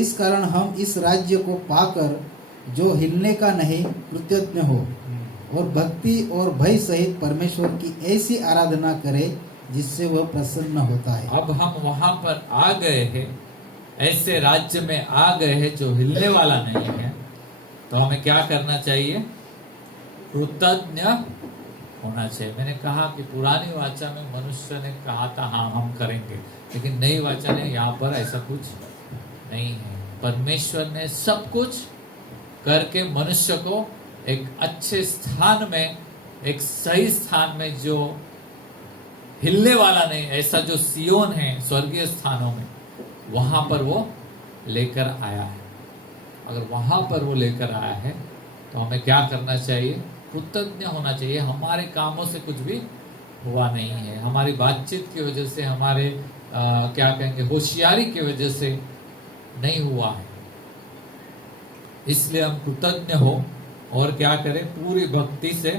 इस कारण हम इस राज्य को पाकर जो हिलने का नहीं, कृतज्ञ हो और भक्ति और भय सहित परमेश्वर की ऐसी आराधना करें जिससे वह प्रसन्न होता है। अब हम वहां पर आ गए हैं, ऐसे राज्य में आ गए हैं जो हिलने वाला नहीं है, तो हमें क्या करना चाहिए? कृतज्ञ होना चाहिए। मैंने कहा कि पुरानी वाचा में मनुष्य ने कहा था हाँ हम करेंगे, लेकिन नई वाचा ने यहाँ पर ऐसा कुछ नहीं है। परमेश्वर ने सब कुछ करके मनुष्य को एक अच्छे स्थान में, एक सही स्थान में, जो हिलने वाला नहीं, ऐसा जो सियोन है स्वर्गीय स्थानों में, वहां पर वो लेकर आया है। अगर वहां पर वो लेकर आया है तो हमें क्या करना चाहिए? कृतज्ञ होना चाहिए। हमारे कामों से कुछ भी हुआ नहीं है, हमारी बातचीत की वजह से, हमारे क्या कहेंगे, होशियारी की वजह से नहीं हुआ है। इसलिए हम कृतज्ञ हो और क्या करें? पूरी भक्ति से,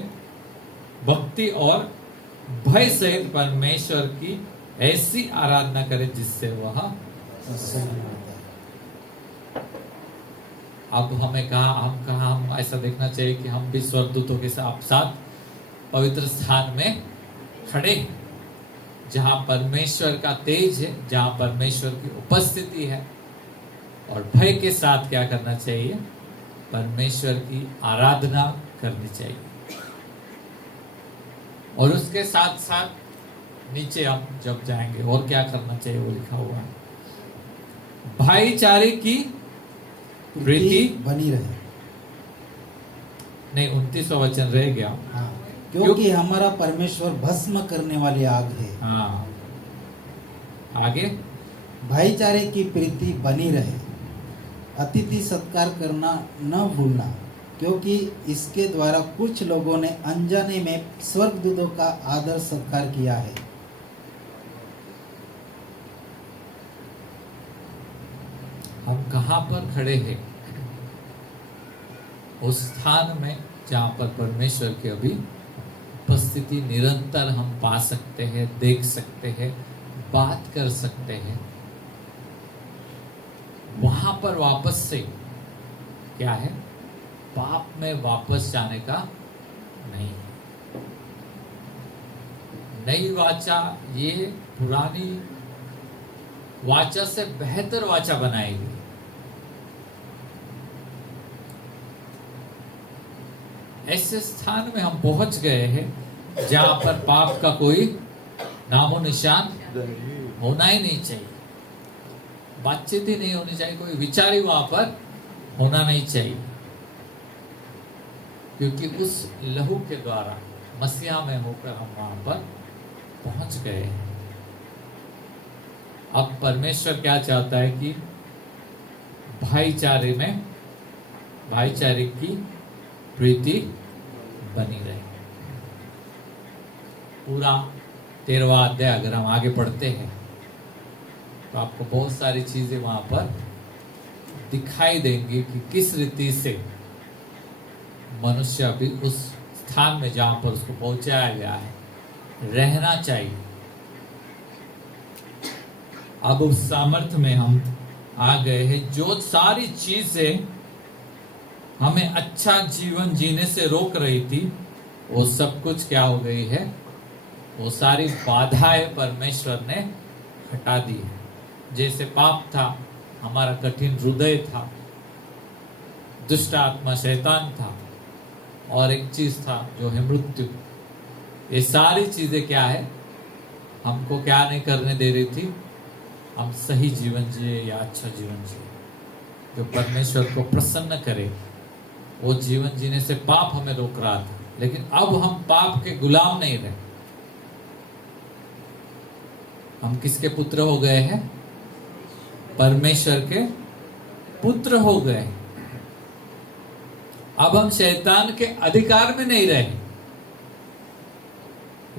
भक्ति और भय सहित परमेश्वर की ऐसी आराधना करें जिससे वह प्रसन्न होता है। अब हमें हम ऐसा देखना चाहिए कि हम भी स्वर्गदूतों के साथ पवित्र स्थान में खड़े हैं, जहां परमेश्वर का तेज है, जहां परमेश्वर की उपस्थिति है, और भय के साथ क्या करना चाहिए? परमेश्वर की आराधना करनी चाहिए। और उसके साथ साथ नीचे हम जब जाएंगे और क्या करना चाहिए वो लिखा हुआ है, भाईचारे की प्रीति बनी रहे। नहीं, 29वां वचन रह गया। हाँ, क्योंकि हमारा परमेश्वर भस्म करने वाली आग है। हाँ, आगे भाईचारे की प्रीति बनी रहे, अतिथि सत्कार करना न भूलना, क्योंकि इसके द्वारा कुछ लोगों ने अनजाने में स्वर्गदूतों का आदर सत्कार किया है। हम कहाँ पर खड़े हैं? उस स्थान में जहाँ पर परमेश्वर की अभी उपस्थिति निरंतर हम पा सकते हैं, देख सकते हैं, बात कर सकते हैं। वहां पर वापस से क्या है? पाप में वापस जाने का नहीं। नई वाचा ये पुरानी वाचा से बेहतर वाचा बनाएगी। ऐसे स्थान में हम पहुंच गए हैं जहां पर पाप का कोई नामो निशान होना ही नहीं चाहिए, बातचीत ही नहीं होनी चाहिए, कोई विचार ही वहां पर होना नहीं चाहिए, क्योंकि उस लहू के द्वारा मसीहा में होकर हम वहां पर पहुंच गए हैं। अब परमेश्वर क्या चाहता है कि भाईचारे में, भाईचारे की प्रीति बनी रहे। पूरा 13वां अध्याय अगर हम आगे पढ़ते हैं तो आपको बहुत सारी चीजें वहां पर दिखाई देंगी कि किस रीति से मनुष्य अभी उस स्थान में जहां पर उसको पहुंचाया गया है रहना चाहिए। अब उस सामर्थ्य में हम आ गए हैं, जो सारी चीजें हमें अच्छा जीवन जीने से रोक रही थी वो सब कुछ क्या हो गई है? वो सारी बाधाएं परमेश्वर ने हटा दी है। जैसे पाप था, हमारा कठिन हृदय था, दुष्ट आत्मा शैतान था, और एक चीज था जो है मृत्यु। ये सारी चीजें क्या है? हमको क्या नहीं करने दे रही थी? हम सही जीवन जिए या अच्छा जीवन जिए, जो परमेश्वर को प्रसन्न करे, वो जीवन जीने से पाप हमें रोक रहा था। लेकिन अब हम पाप के गुलाम नहीं रहे। हम किसके पुत्र हो गए हैं? परमेश्वर के पुत्र हो गए। अब हम शैतान के अधिकार में नहीं रहे,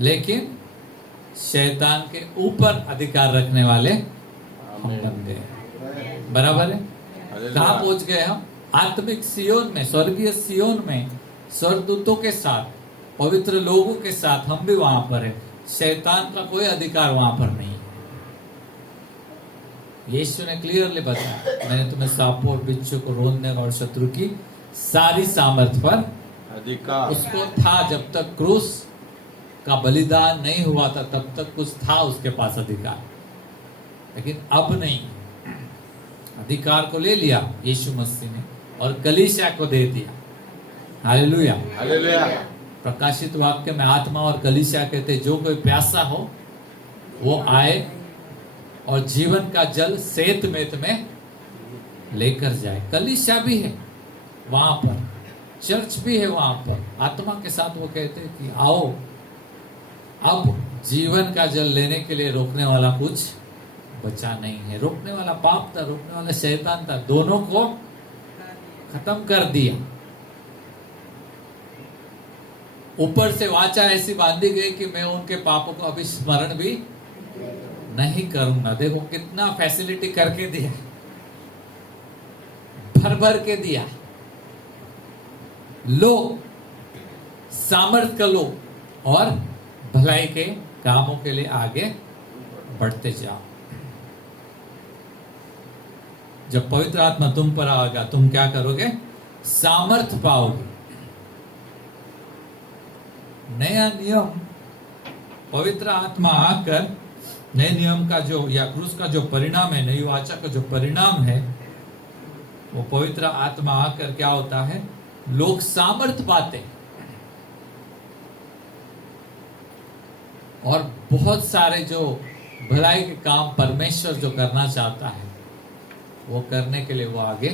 लेकिन शैतान के ऊपर अधिकार रखने वाले हम बन गए। बराबर है? कहां पहुंच गए हम? आत्मिक सियोन में, स्वर्गीय सियोन में, स्वर्गदूतों के साथ, पवित्र लोगों के साथ हम भी वहां पर है। शैतान का कोई अधिकार वहां पर नहीं। यीशु ने क्लियरली बताया, मैंने तुम्हें सांपों और बिच्छू को रोकने और शत्रु की सारी सामर्थ पर अधिकार। उसको था जब तक क्रूस का बलिदान नहीं हुआ था तब तक कुछ था उसके पास अधिकार, लेकिन अब नहीं। अधिकार को ले लिया यीशु मसीह ने और कलीसिया को दे दिया। हालेलुया। हालेलुया। प्रकाशित वाक्य में आत्मा और कलीसिया कहते जो कोई प्यासा हो वो आए और जीवन का जल सेत मेत में लेकर जाए। कलीसिया भी है वहां पर, चर्च भी है वहां पर। आत्मा के साथ वो कहते हैं कि आओ, अब जीवन का जल लेने के लिए रोकने वाला कुछ बचा नहीं है। रोकने वाला पाप था, रोकने वाला शैतान था, दोनों को खत्म कर दिया। ऊपर से वाचा ऐसी बांधी गई कि मैं उनके पापों को अभी स्मरण भी नहीं करूंगा। देखो कितना फैसिलिटी करके दिया, भर भर के दिया। लो, सामर्थ्य का लो और भलाई के कामों के लिए आगे बढ़ते जाओ। जब पवित्र आत्मा तुम पर आएगा, तुम क्या करोगे? सामर्थ्य पाओगे। नया नियम, पवित्र आत्मा आकर नए नियम का जो या क्रूस का जो परिणाम है, नई वाचा का जो परिणाम है, वो पवित्र आत्मा आकर क्या होता है? लोग सामर्थ्य पाते हैं और बहुत सारे जो भलाई के काम परमेश्वर जो करना चाहता है वो करने के लिए वो आगे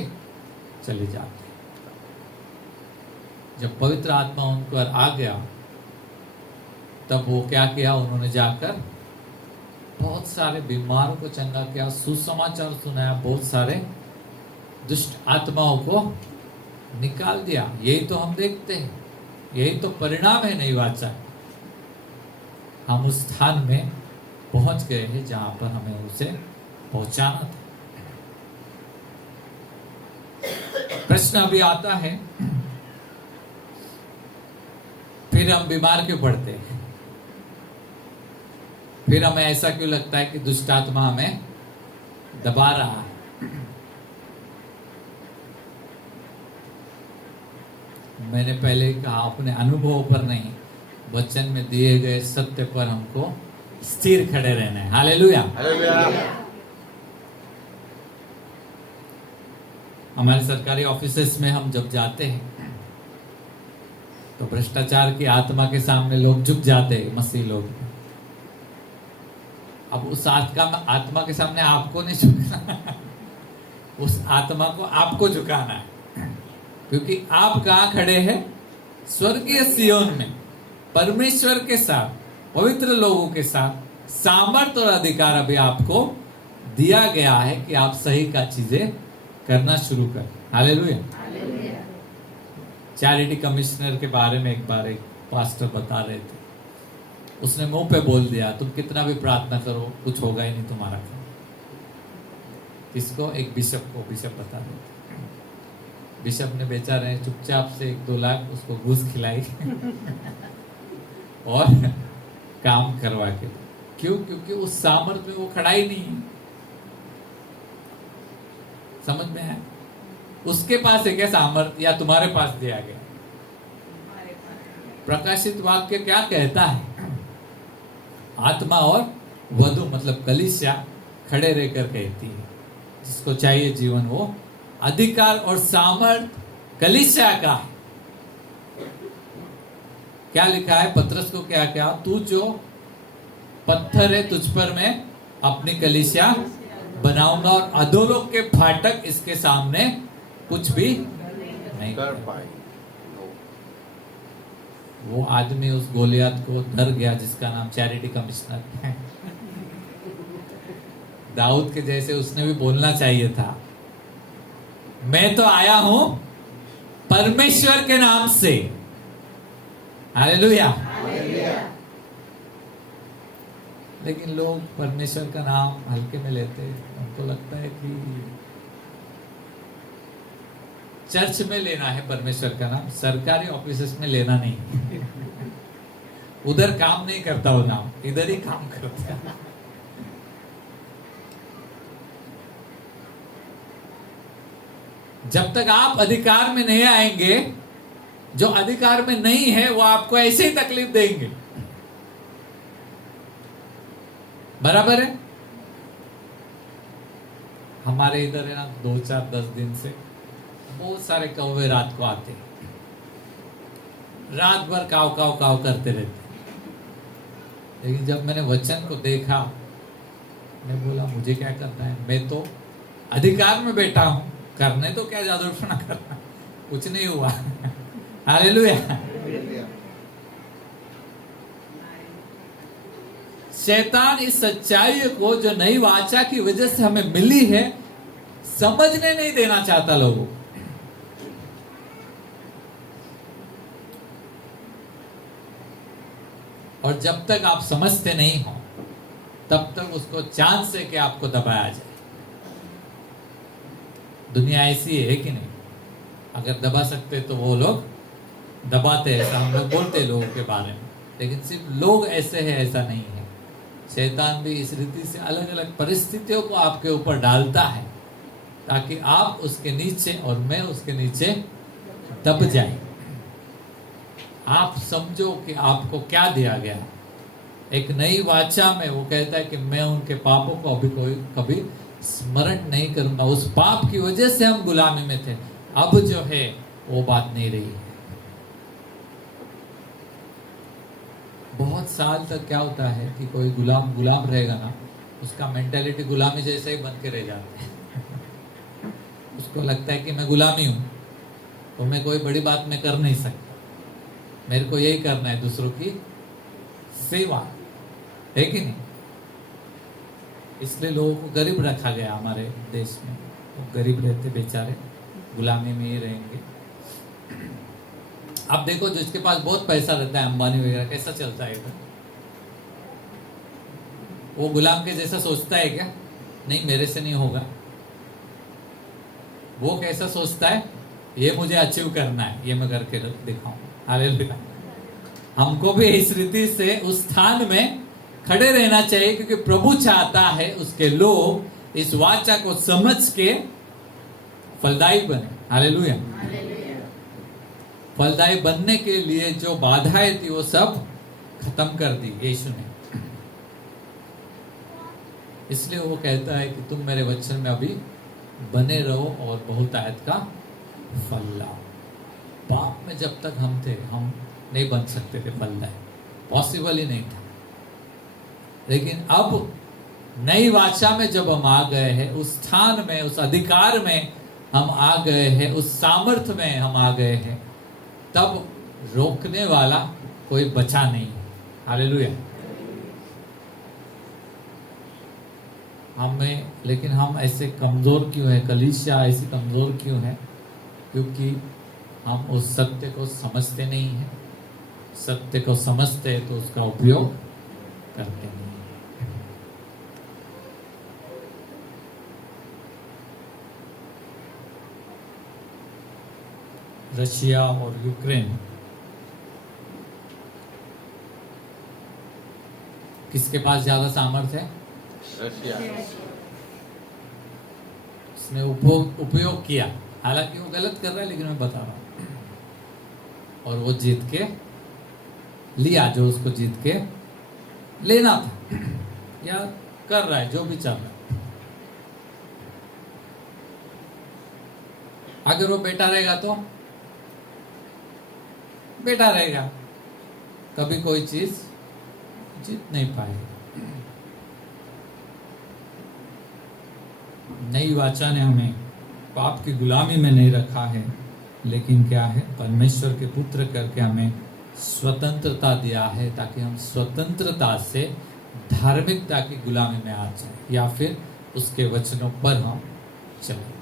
चले जाते हैं। जब पवित्र आत्मा उन पर आ गया तब वो क्या किया? उन्होंने जाकर बहुत सारे बीमारों को चंगा किया, सुसमाचार सुनाया, बहुत सारे दुष्ट आत्माओं को निकाल दिया। यही तो हम देखते हैं, यही तो परिणाम है नई वाचा। हम उस स्थान में पहुंच गए हैं जहां पर हमें उसे पहुंचाना था। प्रश्न अभी आता है, फिर हम बीमार क्यों पड़ते हैं? फिर हमें ऐसा क्यों लगता है कि दुष्ट आत्मा हमें दबा रहा है? मैंने पहले कहा, अपने अनुभव पर नहीं, वचन में दिए गए सत्य पर हमको स्थिर खड़े रहना है। हालेलुया। हमारे सरकारी ऑफिसेस में हम जब जाते हैं तो भ्रष्टाचार की आत्मा के सामने लोग झुक जाते हैं, मसीह लोग। अब उस आत्मा के सामने आपको नहीं झुकना, उस आत्मा को आपको झुकाना है, क्योंकि आप कहाँ खड़े हैं? स्वर्गीय सियोन में, परमेश्वर के साथ, पवित्र लोगों के साथ। सामर्थ्य और अधिकार अभी आपको दिया गया है कि आप सही का चीजें करना शुरू कर। हालेलुया। चैरिटी कमिश्नर के बारे में एक बार एक पास्टर बता रहे थे, उसने मुंह पे बोल दिया, तुम कितना भी प्रार्थना करो कुछ होगा ही नहीं तुम्हारा काम। किसको? एक बिशप को। बिशप बता रहे थे, बिशप ने बेचारे चुपचाप से 1-2 लाख उसको घूस खिलाई और काम करवा के। क्यों? क्योंकि उस सामर्थ्य में वो खड़ा ही नहीं है। समझ में आया? उसके पास है क्या सामर्थ्य, या तुम्हारे पास दिया गया? प्रकाशित वाक्य क्या कहता है? आत्मा और वधु मतलब कलीसिया खड़े रहकर कहती है, जिसको चाहिए जीवन वो अधिकार और सामर्थ कलीसिया का है। क्या लिखा है? पत्रस को क्या क्या? तू जो पत्थर है तुझ पर मैं अपनी कलीसिया बनाऊंगा और अधोलोक के फाटक इसके सामने कुछ भी नहीं कर पाए। वो आदमी उस गोलियत को डर गया जिसका नाम चैरिटी कमिश्नर है। दाऊद के जैसे उसने भी बोलना चाहिए था, मैं तो आया हूं परमेश्वर के नाम से। हालेलुया। लेकिन लोग परमेश्वर का नाम हल्के में लेते हैं। उनको लगता है कि चर्च में लेना है परमेश्वर का नाम, सरकारी ऑफिसेस में लेना नहीं। उधर काम नहीं करता वो नाम, इधर ही काम करता है। जब तक आप अधिकार में नहीं आएंगे, जो अधिकार में नहीं है वो आपको ऐसे ही तकलीफ देंगे। बराबर है। हमारे इधर है ना 2-4-10 दिन से बहुत सारे कौवे रात को आते हैं, रात भर काव काव काव करते रहते हैं। लेकिन जब मैंने वचन को देखा, मैं बोला मुझे क्या करना है, मैं तो अधिकार में बैठा हूं, करने तो क्या जादू टोना करना, कुछ नहीं हुआ। हालेलुया। शैतान इस सच्चाई को जो नई वाचा की वजह से हमें मिली है समझने नहीं देना चाहता लोगों को। और जब तक आप समझते नहीं हो तब तक उसको चांस है कि आपको दबाया जाए। दुनिया ऐसी है कि नहीं, अगर दबा सकते तो वो लोग दबाते हैं, ऐसा हम लोग बोलते हैं लोगों के बारे में। लेकिन सिर्फ लोग ऐसे हैं ऐसा नहीं है। शैतान भी इस रीति से अलग अलग परिस्थितियों को आपके ऊपर डालता है ताकि आप उसके नीचे और मैं उसके नीचे दब जाए। आप समझो कि आपको क्या दिया गया। एक नई वाचा में वो कहता है कि मैं उनके पापों को कभी स्मरण नहीं करूंगा। उस पाप की वजह से हम गुलामी में थे, अब जो है वो बात नहीं रही है। बहुत साल तक क्या होता है कि कोई गुलाम रहेगा ना, उसका मेंटालिटी गुलामी जैसे ही बन के रह जाता है। उसको लगता है कि मैं गुलामी हूं तो मैं कोई बड़ी बात में कर नहीं सकता, मेरे को यही करना है, दूसरों की सेवा, है कि नहीं। इसलिए लोगों को गरीब रखा गया हमारे देश में। वो गरीब रहते बेचारे, गुलामी में ही रहेंगे। अब देखो जिसके पास बहुत पैसा रहता है, अंबानी वगैरह, कैसा चलता है इधर। वो गुलाम के जैसा सोचता है क्या? नहीं, मेरे से नहीं होगा। वो कैसा सोचता है, ये मुझे अचीव करना है, ये मैं करके दिखाऊं। हालेलुया। हमको भी इस रीति से उस स्थान में खड़े रहना चाहिए, क्योंकि प्रभु चाहता है उसके लोग इस वाचा को समझ के फलदायी बने। हालेलुया। फलदायी बनने के लिए जो बाधाएं थी वो सब खत्म कर दी यीशु ने। इसलिए वो कहता है कि तुम मेरे वचन में अभी बने रहो और बहुतायत का फल लाओ। पाप में जब तक हम थे, हम नहीं बन सकते थे फलदायी, पॉसिबल ही नहीं था। लेकिन अब नई वाचा में जब हम आ गए हैं, उस स्थान में, उस अधिकार में हम आ गए हैं, उस सामर्थ्य में हम आ गए हैं, तब रोकने वाला कोई बचा नहीं है। हालेलुया। लेकिन हम ऐसे कमजोर क्यों है, कलीसिया ऐसी कमजोर क्यों है? क्योंकि हम उस सत्य को समझते नहीं है। सत्य को समझते हैं तो उसका उपयोग करते नहीं। रशिया और यूक्रेन, किसके पास ज्यादा सामर्थ्य है? रशिया। उसने उपयोग किया, हालांकि वो गलत कर रहा है, लेकिन मैं बता रहा हूं। और वो जीत के लिया जो उसको जीत के लेना था, या कर रहा है, जो भी चल रहा है। अगर वो बेटा रहेगा तो बेटा रहेगा, कभी कोई चीज जीत नहीं पाएगा। नई वाचा ने हमें पाप की गुलामी में नहीं रखा है, लेकिन क्या है, परमेश्वर के पुत्र करके हमें स्वतंत्रता दिया है, ताकि हम स्वतंत्रता से धार्मिकता की गुलामी में आ जाए, या फिर उसके वचनों पर हम चलें।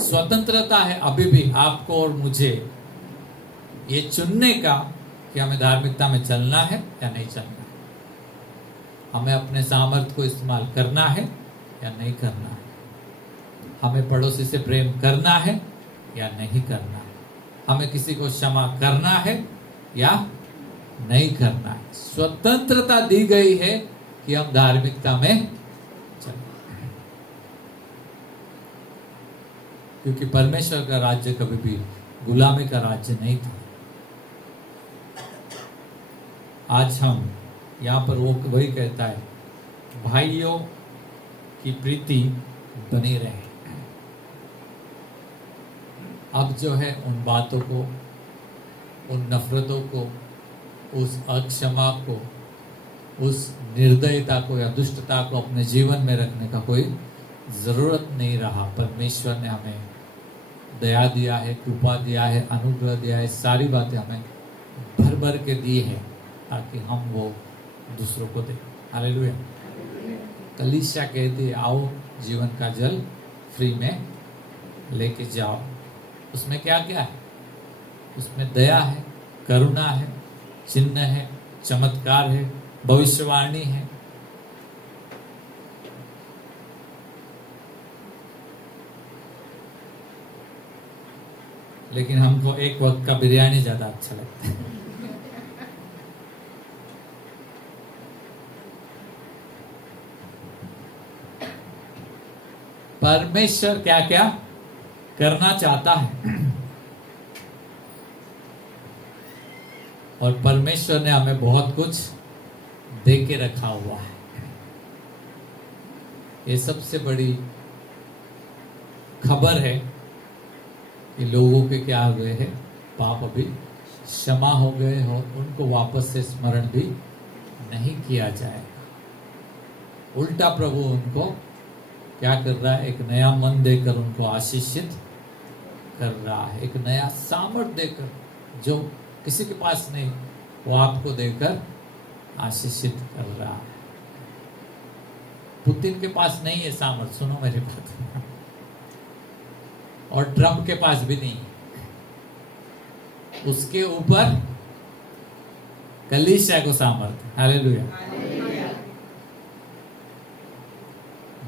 स्वतंत्रता है अभी भी आपको और मुझे ये चुनने का कि हमें धार्मिकता में चलना है या नहीं चलना है। हमें अपने सामर्थ्य को इस्तेमाल करना है या नहीं करना है। हमें पड़ोसी से प्रेम करना है या नहीं करना है। हमें किसी को क्षमा करना है या नहीं करना है। स्वतंत्रता दी गई है कि हम धार्मिकता में चलें, क्योंकि परमेश्वर का राज्य कभी भी गुलामी का राज्य नहीं था। आज हम यहाँ पर वो वही कहता है, भाइयों की प्रीति बनी रहे। अब जो है उन बातों को, उन नफरतों को, उस अक्षमा को, उस निर्दयता को या दुष्टता को अपने जीवन में रखने का कोई जरूरत नहीं रहा। परमेश्वर ने हमें दया दिया है, कृपा दिया है, अनुग्रह दिया है, सारी बातें हमें भर भर के दी है ताकि हम वो दूसरों को दें। हालेलुया। कलीसिया कहती है, आओ जीवन का जल फ्री में लेके जाओ। उसमें क्या क्या है? उसमें दया है, करुणा है, चिन्ह है, चमत्कार है, भविष्यवाणी है। लेकिन हमको एक वक्त का बिरयानी ज्यादा अच्छा लगता है। परमेश्वर क्या क्या करना चाहता है और परमेश्वर ने हमें बहुत कुछ दे के रखा हुआ है। ये सबसे बड़ी खबर है कि लोगों के क्या हुए हैं, पाप अभी क्षमा हो गए और उनको वापस से स्मरण भी नहीं किया जाएगा। उल्टा प्रभु उनको क्या कर रहा है? एक नया मन देकर उनको आशीषित कर रहा है, एक नया सामर्थ्य देकर, जो किसी के पास नहीं वो आपको देकर आशीषित कर रहा है। पुतिन के पास नहीं है सामर्थ्य, सुनो मेरी बात, और ट्रम्प के पास भी नहीं। उसके ऊपर कलीसिया को सामर्थ्य। हालेलुया।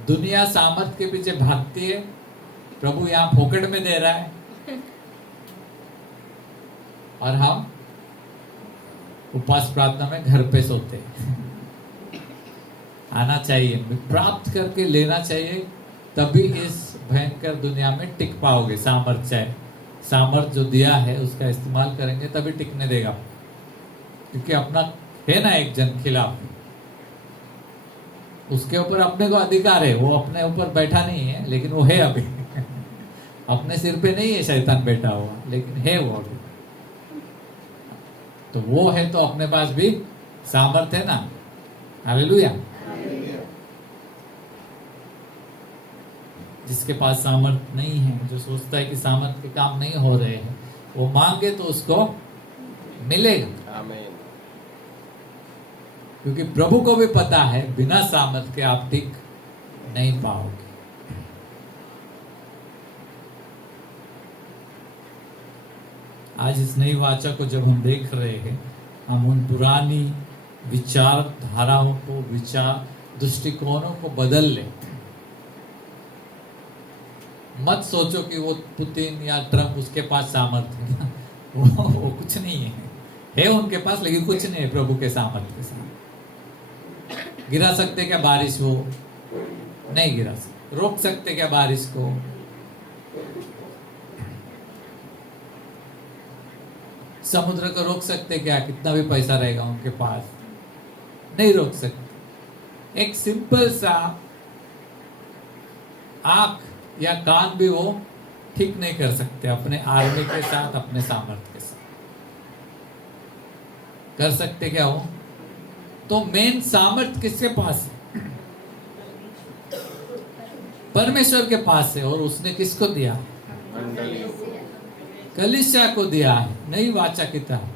दुनिया सामर्थ्य के पीछे भागती है, प्रभु यहां फोकट में दे रहा है और हम उपवास प्रार्थना में घर पे सोते हैं। आना चाहिए, प्राप्त करके लेना चाहिए, तभी इस भयंकर दुनिया में टिक पाओगे। सामर्थ्य जो दिया है उसका इस्तेमाल करेंगे तभी टिकने देगा, क्योंकि अपना है ना एक जन खिलाफ, उसके ऊपर अपने को अधिकार है। वो अपने ऊपर बैठा नहीं है, लेकिन वो है अभी। अपने सिर पे नहीं है शैतान बैठा हुआ, लेकिन है वो अभी। तो वो है तो अपने पास भी सामर्थ्य है ना। हालेलुया। जिसके पास सामर्थ्य नहीं है, जो सोचता है कि सामर्थ्य के काम नहीं हो रहे हैं, वो मांगे तो उसको मिलेगा। आमीन। क्योंकि प्रभु को भी पता है बिना सामर्थ्य के आप टिक नहीं पाओगे। आज इस नई वाचा को जब हम देख रहे हैं, हम उन पुरानी विचारधाराओं को, विचार दृष्टिकोणों को बदल ले। मत सोचो कि वो पुतिन या ट्रम्प उसके पास सामर्थ्य है। वो कुछ नहीं है उनके पास, लेकिन कुछ नहीं है प्रभु के सामर्थ्य के साथ। गिरा सकते क्या बारिश हो? नहीं गिरा सकते। रोक सकते क्या बारिश को? समुद्र को रोक सकते क्या? कितना भी पैसा रहेगा उनके पास, नहीं रोक सकते। एक सिंपल सा आंख या कान भी वो ठीक नहीं कर सकते अपने आर्मी के साथ, अपने सामर्थ्य के साथ। कर सकते क्या हो? तो मेन सामर्थ्य किसके पास है? परमेश्वर के पास है। और उसने किसको दिया? कलीसिया को दिया है, नई वाचा की तरह।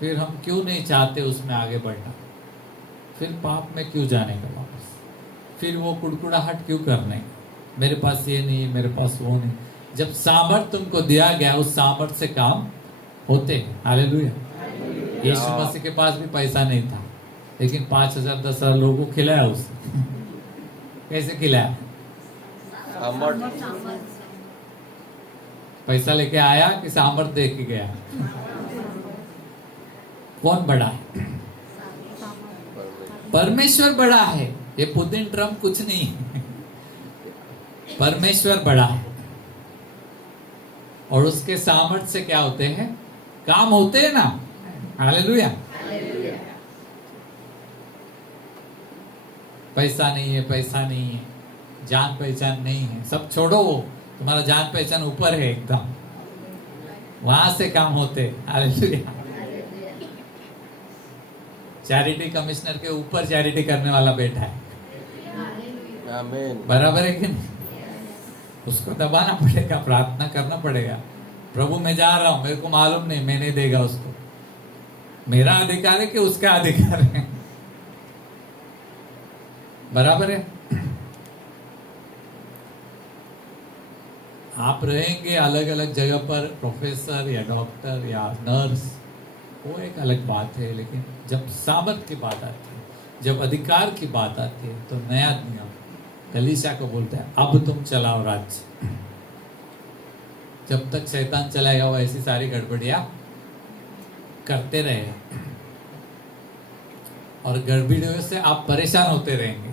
फिर हम क्यों नहीं चाहते उसमें आगे बढ़ना? फिर पाप में क्यों जाने का वापस? फिर वो कुड़कुड़ाहट क्यों करने? मेरे पास ये नहीं, मेरे पास वो नहीं। जब सामर्थ्य तुमको दिया गया, उस सामर्थ्य से काम होते हैं। हालेलुया। यीशु मसीह के पास भी पैसा नहीं था, लेकिन 5,000 10,000 लोगों को खिलाया उसने। कैसे खिलाया? पैसा लेके आया कि सामर्थ्य दे के गया? कौन बड़ा है? परमेश्वर बड़ा है। ये पुतिन ट्रम्प कुछ नहीं है। परमेश्वर बड़ा है। और उसके सामर्थ्य से क्या होते हैं? काम होते हैं ना। हालेलुया। पैसा नहीं है, पैसा नहीं है, जान पहचान नहीं है, सब छोड़ो। वो तुम्हारा जान पहचान ऊपर है एकदम, वहां से काम होते। हालेलुया। चैरिटी कमिश्नर के ऊपर चैरिटी करने वाला बैठा है। आमीन। बराबर है कि नहीं? उसको दबाना पड़ेगा, प्रार्थना करना पड़ेगा। प्रभु मैं जा रहा हूं, मेरे को मालूम नहीं, मैं नहीं देगा उसको। मेरा अधिकार है कि उसका अधिकार है? बराबर है। आप रहेंगे अलग अलग जगह पर, प्रोफेसर या डॉक्टर या नर्स, वो एक अलग बात है। लेकिन जब सामर्थ की बात आती है, जब अधिकार की बात आती है, तो नया नियम कलीसिया को बोलता है अब तुम चलाओ राज्य। जब तक शैतान चलाएगा वो ऐसी सारी गड़बड़ियां करते रहे, और गड़बड़ियों से आप परेशान होते रहेंगे।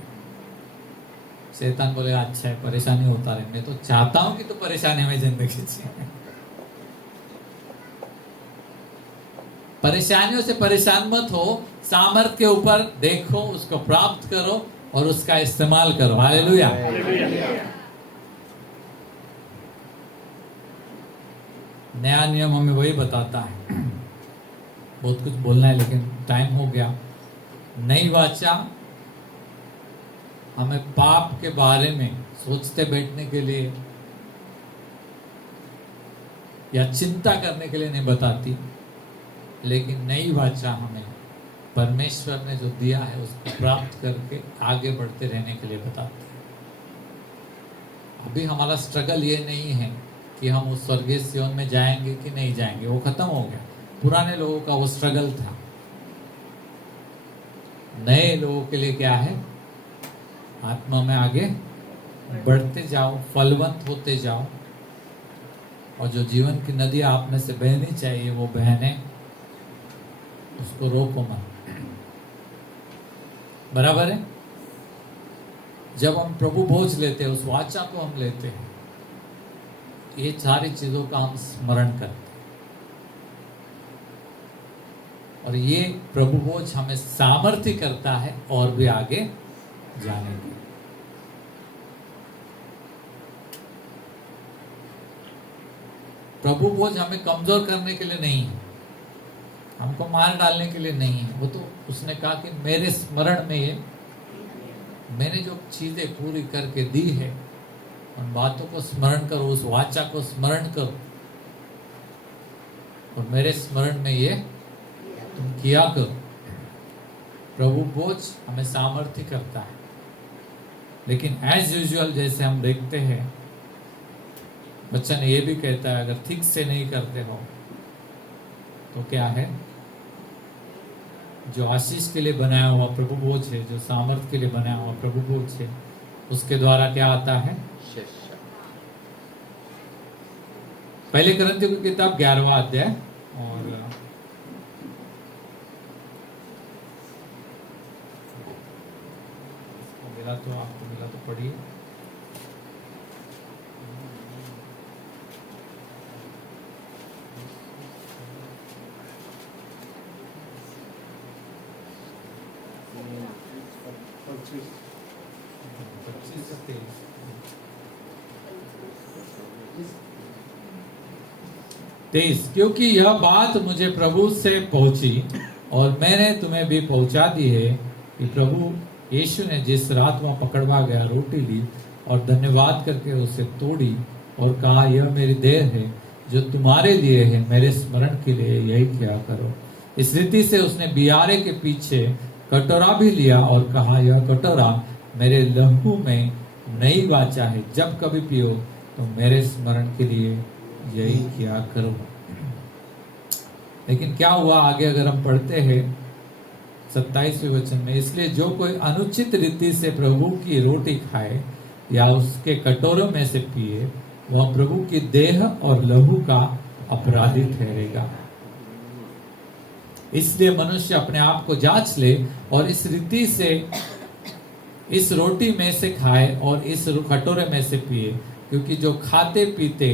शैतान बोलेगा अच्छा है, परेशानी होता रहे, मैं तो चाहता हूं कि तो परेशानी में जिंदगी जी। परेशानियों से परेशान मत हो, सामर्थ के ऊपर देखो, उसको प्राप्त करो और उसका इस्तेमाल करो। हालेलुया। नया नियम हमें वही बताता है। बहुत कुछ बोलना है लेकिन टाइम हो गया। नई वाचा हमें पाप के बारे में सोचते बैठने के लिए या चिंता करने के लिए नहीं बताती, लेकिन नई वाचा हमें परमेश्वर ने जो दिया है उसको प्राप्त करके आगे बढ़ते रहने के लिए बताती है। अभी हमारा स्ट्रगल ये नहीं है कि हम उस स्वर्गीय सियोन में जाएंगे कि नहीं जाएंगे, वो खत्म हो गया। पुराने लोगों का वो स्ट्रगल था। नए लोगों के लिए क्या है? आत्मा में आगे बढ़ते जाओ, फलवंत होते जाओ, और जो जीवन की नदी आप में से बहनी चाहिए वो बहने, उसको रोको मत। बराबर है। जब हम प्रभु भोज लेते हैं, उस वाचा को हम लेते हैं, ये सारी चीजों का हम स्मरण करते हैं, और ये प्रभु भोज हमें सामर्थ्य करता है और भी आगे जाने की। प्रभु भोज हमें कमजोर करने के लिए नहीं है, हमको मार डालने के लिए नहीं है। वो तो उसने कहा कि मेरे स्मरण में ये, मैंने जो चीजें पूरी करके दी है, उन बातों को स्मरण करो, उस वाचा को स्मरण करो, और मेरे स्मरण में ये तुम किया करो। प्रभु भोज हमें सामर्थ्य करता है, लेकिन एज यूजुअल जैसे हम देखते हैं, वचन ये भी कहता है अगर ठीक से नहीं करते हो तो क्या है? जो आशीष के लिए बनाया हुआ प्रभु भोज है, जो सामर्थ के लिए बनाया हुआ प्रभु भोज है, उसके द्वारा क्या आता है? पहले कुरिन्थियों की किताब 11वां अध्याय, और मिला तो आपको मिला तो पढ़िए। तेईस, क्योंकि यह बात मुझे प्रभु से पहुंची और मैंने तुम्हें भी पहुंचा दी है कि प्रभु यीशु ने जिस रात वह पकड़वा गया रोटी ली और धन्यवाद करके उसे तोड़ी और कहा यह मेरी देह है जो तुम्हारे लिए है, मेरे स्मरण के लिए यही किया करो। इस रीति से उसने बियारे के पीछे कटोरा भी लिया और कहा यह कटोरा मेरे लहू में नई वाचा है, जब कभी पियो तो मेरे स्मरण के लिए यही किया करो। लेकिन क्या हुआ आगे अगर हम पढ़ते हैं 27वें वचन में, इसलिए जो कोई अनुचित रीति से प्रभु की रोटी खाए या उसके कटोरों में से पिए, वह प्रभु की देह और लहू का अपराधी ठहरेगा। इसलिए मनुष्य अपने आप को जांच ले और इस रीति से इस रोटी में से खाए और इस कटोरे में से पिए, क्योंकि जो खाते पीते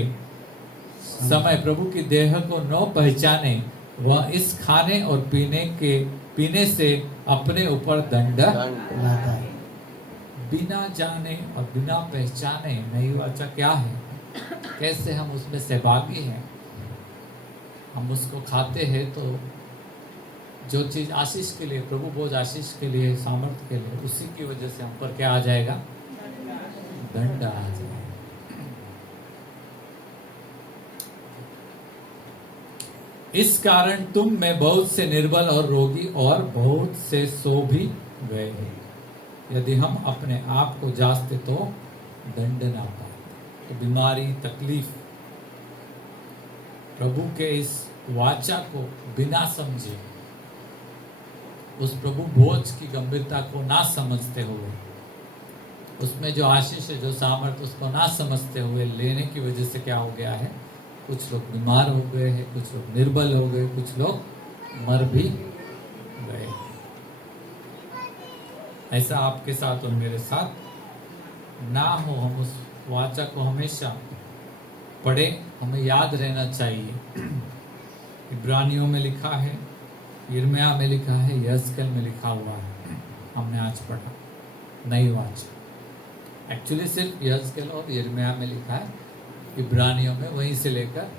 समय प्रभु की देह को न पहचाने वह इस खाने और पीने से अपने ऊपर दंड लाता है। बिना जाने और बिना पहचाने नई वाचा क्या है, कैसे हम उसमें सहभागी हैं। हम उसको खाते हैं तो जो चीज आशीष के लिए, प्रभु बोझ आशीष के लिए, सामर्थ्य के लिए, उसी की वजह से हम पर क्या आ जाएगा, दंड आ जाएगा। इस कारण तुम में बहुत से निर्बल और रोगी और बहुत से सो भी गए हैं। यदि हम अपने आप को जांचते तो दंड ना पाते। तो बीमारी, तकलीफ, प्रभु के इस वाचा को बिना समझे, उस प्रभु भोज की गंभीरता को ना समझते हुए, उसमें जो आशीष है, जो सामर्थ्य, उसको ना समझते हुए लेने की वजह से क्या हो गया है, कुछ लोग बीमार हो गए हैं, कुछ लोग निर्बल हो गए, कुछ लोग मर भी गए। ऐसा आपके साथ और मेरे साथ ना हो। हम उस वाचा को हमेशा पढ़े, हमें याद रहना चाहिए। इब्रानियों में लिखा है, यिर्मयाह में लिखा है, यहेजकेल में लिखा हुआ है। हमने आज पढ़ा नई वाचा। एक्चुअली सिर्फ यहेजकेल और यिर्मयाह में लिखा है, इब्रानियों में वहीं से लेकर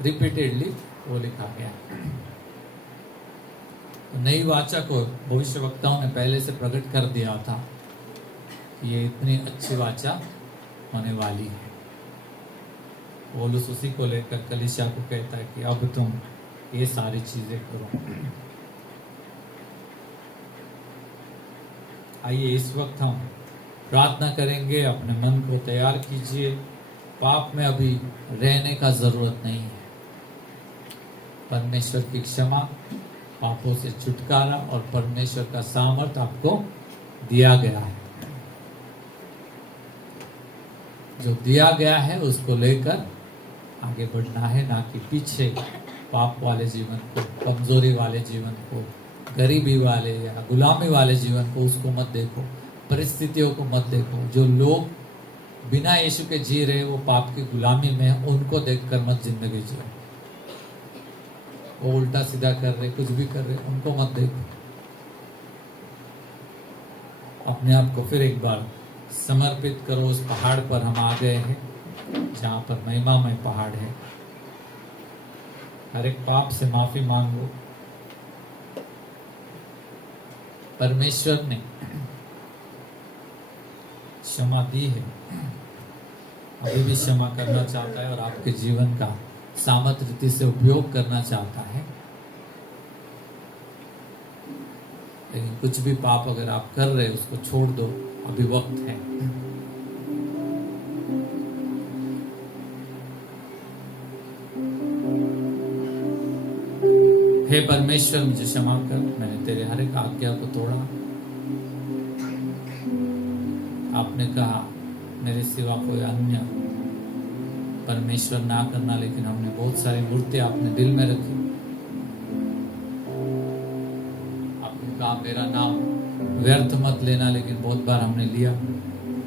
रिपीटेडली वो लिखा गया। तो नई वाचा को भविष्यवक्ताओं ने पहले से प्रकट कर दिया था कि ये इतनी अच्छी वाचा होने वाली है। पौलुस उसी को लेकर कलीसिया को कहता है कि अब तुम ये सारी चीजें करो। आइए इस वक्त हम प्रार्थना करेंगे, अपने मन को तैयार कीजिए। पाप में अभी रहने का जरूरत नहीं है। परमेश्वर की क्षमा, पापों से छुटकारा और परमेश्वर का सामर्थ आपको दिया गया है। जो दिया गया है उसको लेकर आगे बढ़ना है, ना कि पीछे पाप वाले जीवन को, कमजोरी वाले जीवन को, गरीबी वाले या गुलामी वाले जीवन को, उसको मत देखो। परिस्थितियों को मत देखो। जो लोग बिना यीशु के जी रहे, वो पाप की गुलामी में है, उनको देखकर मत जिंदगी जियो। वो उल्टा सीधा कर रहे, कुछ भी कर रहे, उनको मत देखो। अपने आप को फिर एक बार समर्पित करो। उस पहाड़ पर हम आ गए हैं जहां पर महिमामय पहाड़ है। हर एक पाप से माफी मांगो। परमेश्वर ने क्षमा दी है, अभी भी क्षमा करना चाहता है और आपके जीवन का सामर्थ्य रीति से उपयोग करना चाहता है। लेकिन कुछ भी पाप अगर आप कर रहे, उसको छोड़ दो, अभी वक्त है। हे परमेश्वर, मुझे क्षमा कर, मैंने तेरे हर एक आज्ञा को तोड़ा। आपने कहा मेरे सिवा कोई अन्य परमेश्वर ना करना, लेकिन हमने बहुत सारी मूर्तियां अपने दिल में रखी। आपने कहा मेरा नाम व्यर्थ मत लेना, लेकिन बहुत बार हमने लिया।